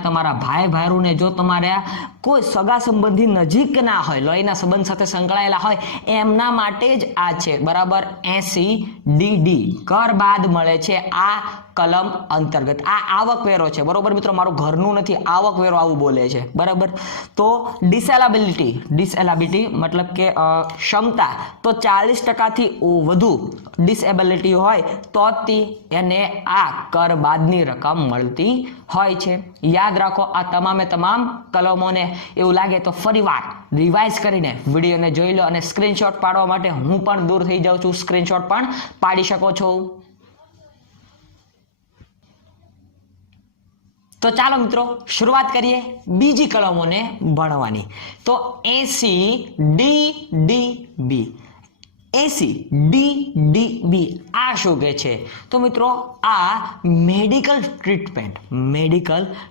તમારા ભાઈ ભારુને જો તમારા કોઈ સગા સંબંધી નજીકના હોય, લોહીના સંબંધ સાથે સંકળાયેલા હોય, એમના માટે જ આ છે, બરાબર. ACDD કર બાદ મળે છે આ કલમ અંતર્ગત. આ આવકવેરો છે, બરોબર મિત્રો, મારું ઘરનું નથી, આવકવેરો આવું બોલે છે, બરાબર. તો ડિસેબિલિટી મતલબ કે ક્ષમતા, તો 40% વધુ ડિસેબિલિટી હોય તો એને આ કર બાદની રકમ મળતી હોય છે. યાદ રાખો આ તમામ કલમોને. એવું લાગે તો ફરીવાર રિવાઇઝ કરીને વિડીયોને જોઈ લો, અને સ્ક્રીનશોટ પાડવા માટે હું પણ દૂર થઈ જાઉં છું, સ્ક્રીનશોટ પણ પાડી શકો છો. તો ચાલો મિત્રો શરૂઆત કરીએ બીજી કલમોને ભણવાની. તો ACDDB આ શું કહે છે, તો મિત્રો આ મેડિકલ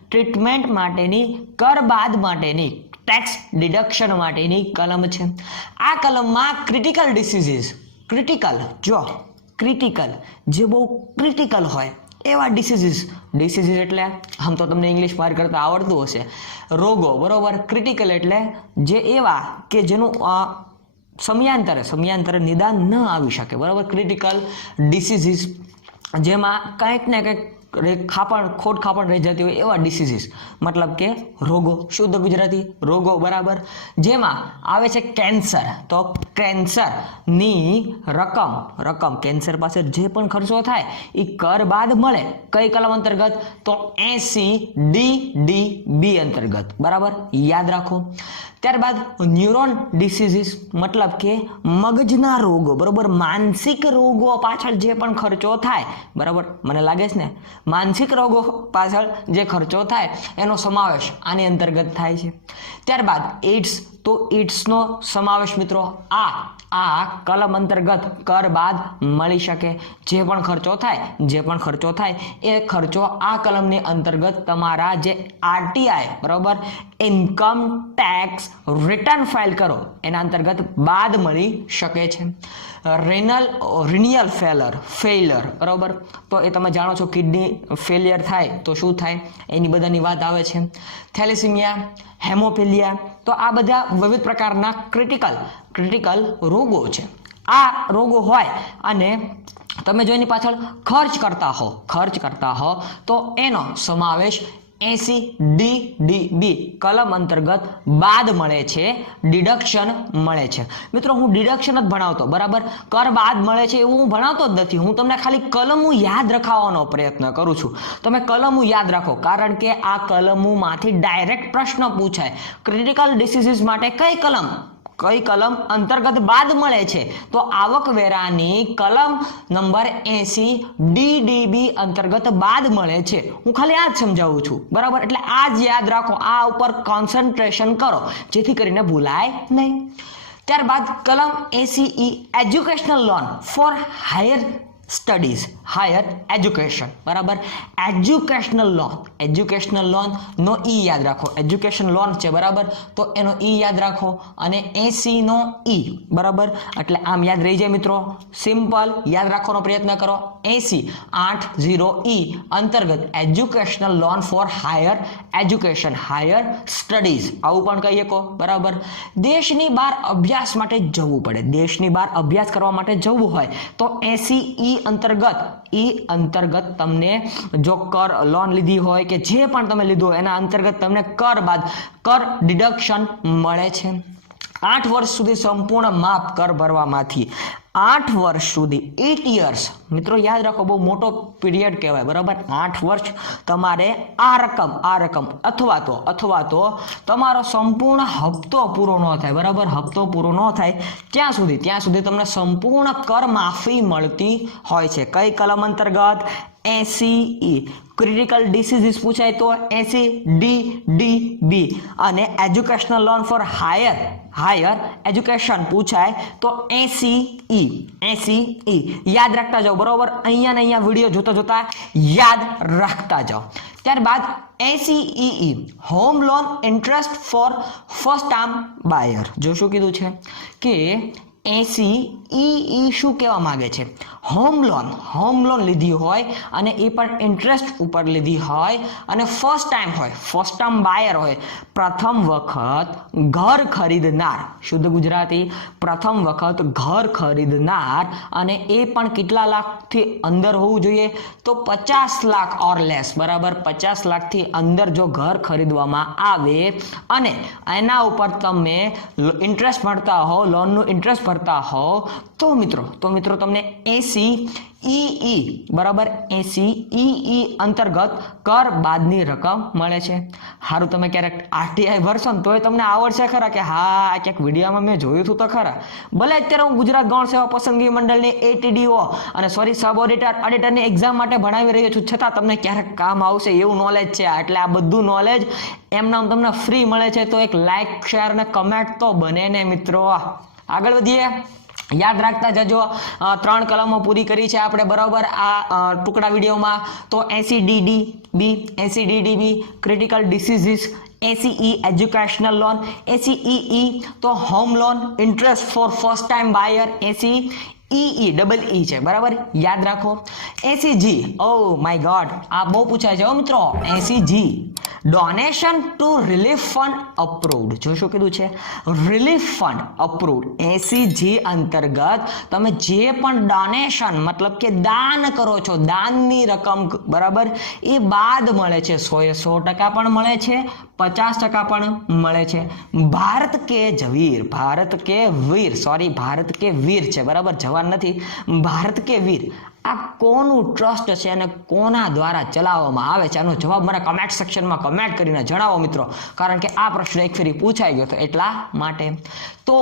ટ્રીટમેન્ટ માટેની, કર બાદ માટેની, ટેક્સ ડિડક્શન માટેની કલમ છે. આ કલમમાં ક્રિટિકલ ડિસીઝીસ, ક્રિટિકલ જે બહુ ક્રિટિકલ હોય એવા ડિસીઝીસ એટલે આમ તો તમને ઇંગ્લિશ પાર કરતા આવડતું હશે, રોગો, બરોબર. ક્રિટિકલ એટલે જે એવા કે જેનું સમયાંતરે નિદાન ન આવી શકે, બરાબર. ક્રિટિકલ ડિસીઝીસ જેમાં કંઈક ને કંઈક ખોટ ખાપણ રહી જતી હોય એવા ડિસીઝીસ, મતલબ કે રોગો, શુદ્ધ ગુજરાતી રોગો, બરાબર. જેમાં આવે છે કેન્સર. તો કેન્સરની રકમ કેન્સર પાસે જે પણ ખર્ચો થાય એ કર બાદ મળે. કઈ કલમ અંતર્ગત, તો ACDDB અંતર્ગત, બરાબર, યાદ રાખો. ત્યારબાદ ન્યુરોન ડિસીઝીસ મતલબ કે મગજના રોગો, બરોબર, માનસિક રોગો પાછળ જે પણ ખર્ચો થાય, બરાબર, મને લાગે છે ને માનસિક રોગો પાછળ જે ખર્ચો થાય એનો સમાવેશ આની અંતર્ગત થાય છે. ત્યારબાદ એઇડ્સ, તો એઇડ્સનો સમાવેશ મિત્રો આ કલમ અંતર્ગત કર બાદ મળી શકે. જે પણ ખર્ચો થાય એ ખર્ચો આ કલમની અંતર્ગત તમારા જે આરટીઆઈ, બરોબર, ઇન્કમ ટેક્સ રિટર્ન ફાઇલ કરો એના અંતર્ગત બાદ મળી શકે છે. રિનિયલ ફેલર, બરોબર, તો એ તમે જાણો છો કિડની ફેલિયર થાય તો શું થાય એની બધાની વાત આવે છે. થેલેસીમિયા, હેમોફિલિયા, તો આ બધા વિવિધ પ્રકારના ક્રિટિકલ રોગો છે. આ રોગો હોય અને તમે જો એની પાછળ ખર્ચ કરતા હો તો એનો સમાવેશ 80DDB કલમ અંતર્ગત બાદ મળે છે, ડિડક્શન મળે છે. મિત્રો હું ડિડક્શન જ ભણાવતો, બરાબર, કર બાદ મળે છે એવું હું ભણાવતો જ નથી. હું તમને ખાલી કલમો યાદ રખાવવાનો પ્રયત્ન કરું છું. તમે કલમો યાદ રાખો, કારણ કે આ કલમોમાંથી ડાયરેક્ટ પ્રશ્ન પૂછાય. ક્રિટિકલ ડિસીઝીસ માટે કઈ કલમ અંતર્ગત બાદ મળે છે? તો આવકવેરાની કલમ નંબર 80DDB અંતર્ગત બાદ મળે છે. હું ખાલી આ જ સમજાવું છું, બરાબર. એટલે આ જ યાદ રાખો, આ ઉપર કોન્સન્ટ્રેશન કરો જેથી કરીને ભૂલાય નહીં. ત્યારબાદ કલમ 80E educational loan for higher studies, higher education, બરાબર. એજ્યુકેશનલ લોન નો ઈ યાદ રાખો. એજ્યુકેશન લોન છે, બરાબર, તો એનો ઈ યાદ રાખો અને 80 નો ઈ, બરાબર. એટલે આમ યાદ રહી જાય મિત્રો, સિમ્પલ યાદ રાખવાનો પ્રયત્ન કરો. 80 અંતર્ગત educational loan for higher education, higher studies આવું પણ કહી શકો, બરાબર. દેશની બહાર અભ્યાસ માટે જવું પડે, દેશની બહાર અભ્યાસ કરવા માટે જવું હોય તો 80E અંતર્ગત તમને જો કર લોન લીધી હોય કે જે પણ તમે લીધું હોય એના અંતર્ગત તમને કર બાદ કર ડિડક્શન મળે છે. 8 વર્ષ સુધી સંપૂર્ણ માફ કર ભરવામાંથી 8 વર્ષ સુધી 8 years, મિત્રો યાદ રાખો, બહુ મોટો પીરિયડ કહેવાય, બરાબર. 8 વર્ષ તમારે આ રકમ અથવા તો તમારો સંપૂર્ણ હપ્તો પૂરો ન થાય, બરાબર, હપ્તો પૂરો ન થાય ત્યાં સુધી તમને સંપૂર્ણ કર માફી મળતી હોય છે. કઈ કલમ અંતર્ગત? 80E. ક્રિટિકલ ડિસીઝીસ પૂછાય તો 80DDB અને educational loan for higher education પૂછાય તો 80E. યાદ રાખતા જાઓ, બરોબર. અહીંયા વિડીયો જોતા યાદ રાખતા જાઓ. ત્યારબાદ 80EE home loan interest for first time buyer. જો શું કીધું છે કે 80EE શું કહેવા માંગે છે? હોમ લોન લીધી હોય અને એ પણ ઇન્ટરેસ્ટ ઉપર લીધી હોય અને ફર્સ્ટ ટાઈમ બાયર હોય, પ્રથમ વખત ઘર ખરીદનાર, શુદ્ધ ગુજરાતી, પ્રથમ વખત ઘર ખરીદનાર, અને એ પણ કેટલા લાખથી અંદર હોવું જોઈએ? તો 50 લાખ ઓર લેસ, બરાબર. 50 લાખથી અંદર જો ઘર ખરીદવામાં આવે અને એના ઉપર તમે ઇન્ટરેસ્ટ ભરતા હો, લોનનું ઇન્ટરેસ્ટ ભરતા હો તો મિત્રો તમને 80EE, બરાબર, 80EE અંતર્ગત કર બાદની રકમ મળે છે. સારું, તમે ક્યારેક આરટીઆઈ ભરશો ને તોય તમને આવડશે ખરા કે હા ક્યાંક વિડીયોમાં મેં જોયું હતું તો ખરા. ભલે અત્યારે હું ગુજરાત ગૌણ સેવા પસંદગી મંડળની ATDO અને સબ ઓડિટરની એક્ઝામ માટે ભણાવી રહ્યો છું, છતાં તમને ક્યારેક કામ આવશે એવું નોલેજ છે. એટલે આ બધું નોલેજ એમનામ તમને ફ્રી મળે છે, તો એક લાઈક, શેર અને કમેન્ટ તો બને ને મિત્રો. આગળ વધીએ. યાદ રાખતા જજો, 3 કલમો પૂરી કરી છે આપણે, બરાબર, આ ટુકડા વિડીયોમાં. તો 80DDB critical diseases, 80E educational loan, 80EE તો home loan interest for first time buyer, 80EE છે, બરાબર, યાદ રાખો. 80G, ઓ માય ગોડ, આ બહુ પૂછાય છે મિત્રો. 80G donation to relief fund approved. જો શું કીધું છે? Relief fund approved. 80G અંતર્ગત તમે જે પણ ડોનેશન મતલબ કે દાન કરો છો, દાનની રકમ, બરાબર, એ બાદ મળે છે. 100% પણ મળે છે, 50% પણ મળે છે. ભારત કે વીર છે, બરાબર, જવાન નથી, ભારત કે વીર, આ કોનું ટ્રસ્ટ છે અને કોના દ્વારા ચલાવવામાં આવે છે? આનો જવાબ મને કમેન્ટ સેક્શનમાં કમેન્ટ કરીને જણાવો મિત્રો, કારણ કે આ પ્રશ્ન એક ફેરી પૂછાઈ ગયો હતો એટલા માટે. તો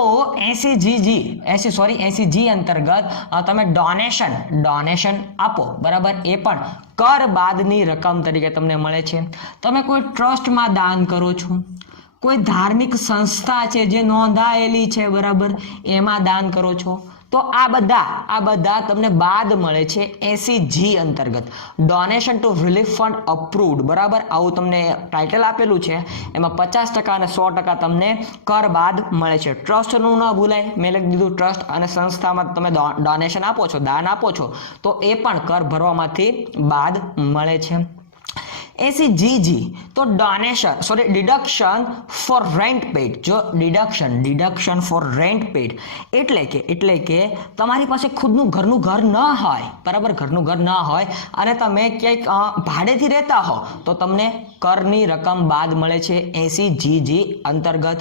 80G અંતર્ગત તમે ડોનેશન આપો, બરાબર, એ પણ કર બાદની રકમ તરીકે તમને મળે છે. તમે કોઈ ટ્રસ્ટમાં દાન કરો છો, કોઈ ધાર્મિક સંસ્થા છે જે નોંધાયેલી છે, બરાબર, એમાં દાન કરો છો, તો આ બધા તમને બાદ મળે છે 80G અંતર્ગત. Donation to relief fund approved, બરાબર, આવું તમને ટાઇટલ આપેલું છે. એમાં 50% અને 100% તમને કર બાદ મળે છે. ટ્રસ્ટનું ન ભૂલાય, મેં લખી દીધું ટ્રસ્ટ અને સંસ્થામાં તમે ડોનેશન આપો છો, દાન આપો છો, તો એ પણ કર ભરવામાંથી બાદ મળે છે. 80G તો ડિડક્શન ફોર રેન્ટ પેડ. જો ડિડક્શન ફોર રેન્ટ પેડ એટલે કે તમારી પાસે ખુદનું ઘરનું ઘર ન હોય, બરાબર, ઘરનું ઘર ન હોય અને તમે ક્યાંક ભાડેથી રહેતા હો તો તમને કરની રકમ બાદ મળે છે 80G અંતર્ગત.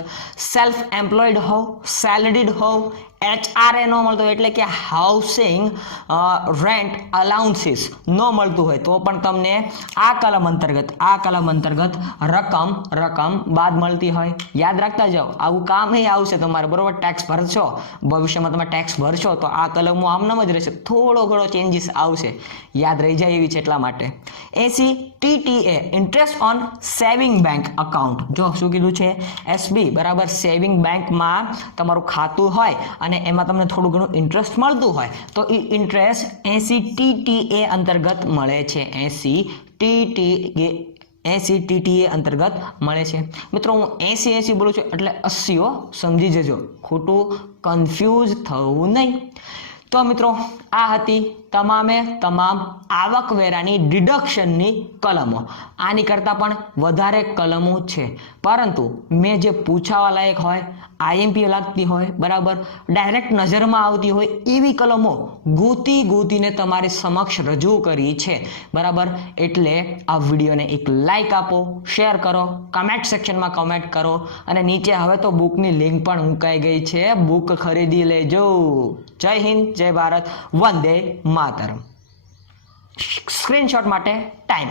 સેલ્ફ એમ્પ્લોયડ હોવ, સેલરીડ હોવ, HRA ન મળતો એટલે કે હાઉસિંગ રેન્ટ અલાઉન્સીસ ન મળતું હોય તો પણ તમને આ કલમ અંતર્ગત રકમ બાદ મળતી હોય. યાદ રાખતા જાઓ, આવું કામ આવશે તમારે, બરોબર. ટેક્સ ભરશો, ભવિષ્યમાં તમે ટેક્સ ભરશો તો આ કલમો આમનામ જ રહેશે, થોડો ઘણો ચેન્જીસ આવશે, યાદ રહી જાય એવી છે એટલા માટે. 80TTA interest on saving bank account. જો શું કીધું છે? SB, બરાબર, સેવિંગ બેંકમાં તમારું ખાતું હોય અને એમાં તમને થોડું ઘણું ઇન્ટરેસ્ટ મળતું હોય તો એ ઇન્ટરેસ્ટ 80TTA અંતર્ગત મળે છે. 80TTA અંતર્ગત મળે છે. મિત્રો હું 80 બોલું છું એટલે 80 સમજી જજો, ખોટું કન્ફ્યુઝ થવું નહીં. તો મિત્રો આ હતી તમામ આવકવેરાની ડિડક્શનની કલમો. આની કરતાં પણ વધારે કલમો છે, પરંતુ મેં જે પૂછાવા લાયક હોય, IMP લાગતી હોય, બરાબર, ડાયરેક્ટ નજરમાં આવતી હોય એવી કલમો ગોતીને તમારી સમક્ષ રજૂ કરી છે, બરાબર. એટલે આ વિડીયોને એક લાઈક આપો, શેર કરો, કમેન્ટ સેક્શનમાં કમેન્ટ કરો અને નીચે હવે તો બુકની લિંક પણ મુકાઈ ગઈ છે, બુક ખરીદી લેજો. જય હિન્દ, જય ભારત, વંદે માતરમ. સ્ક્રીનશોટ માટે ટાઈમ.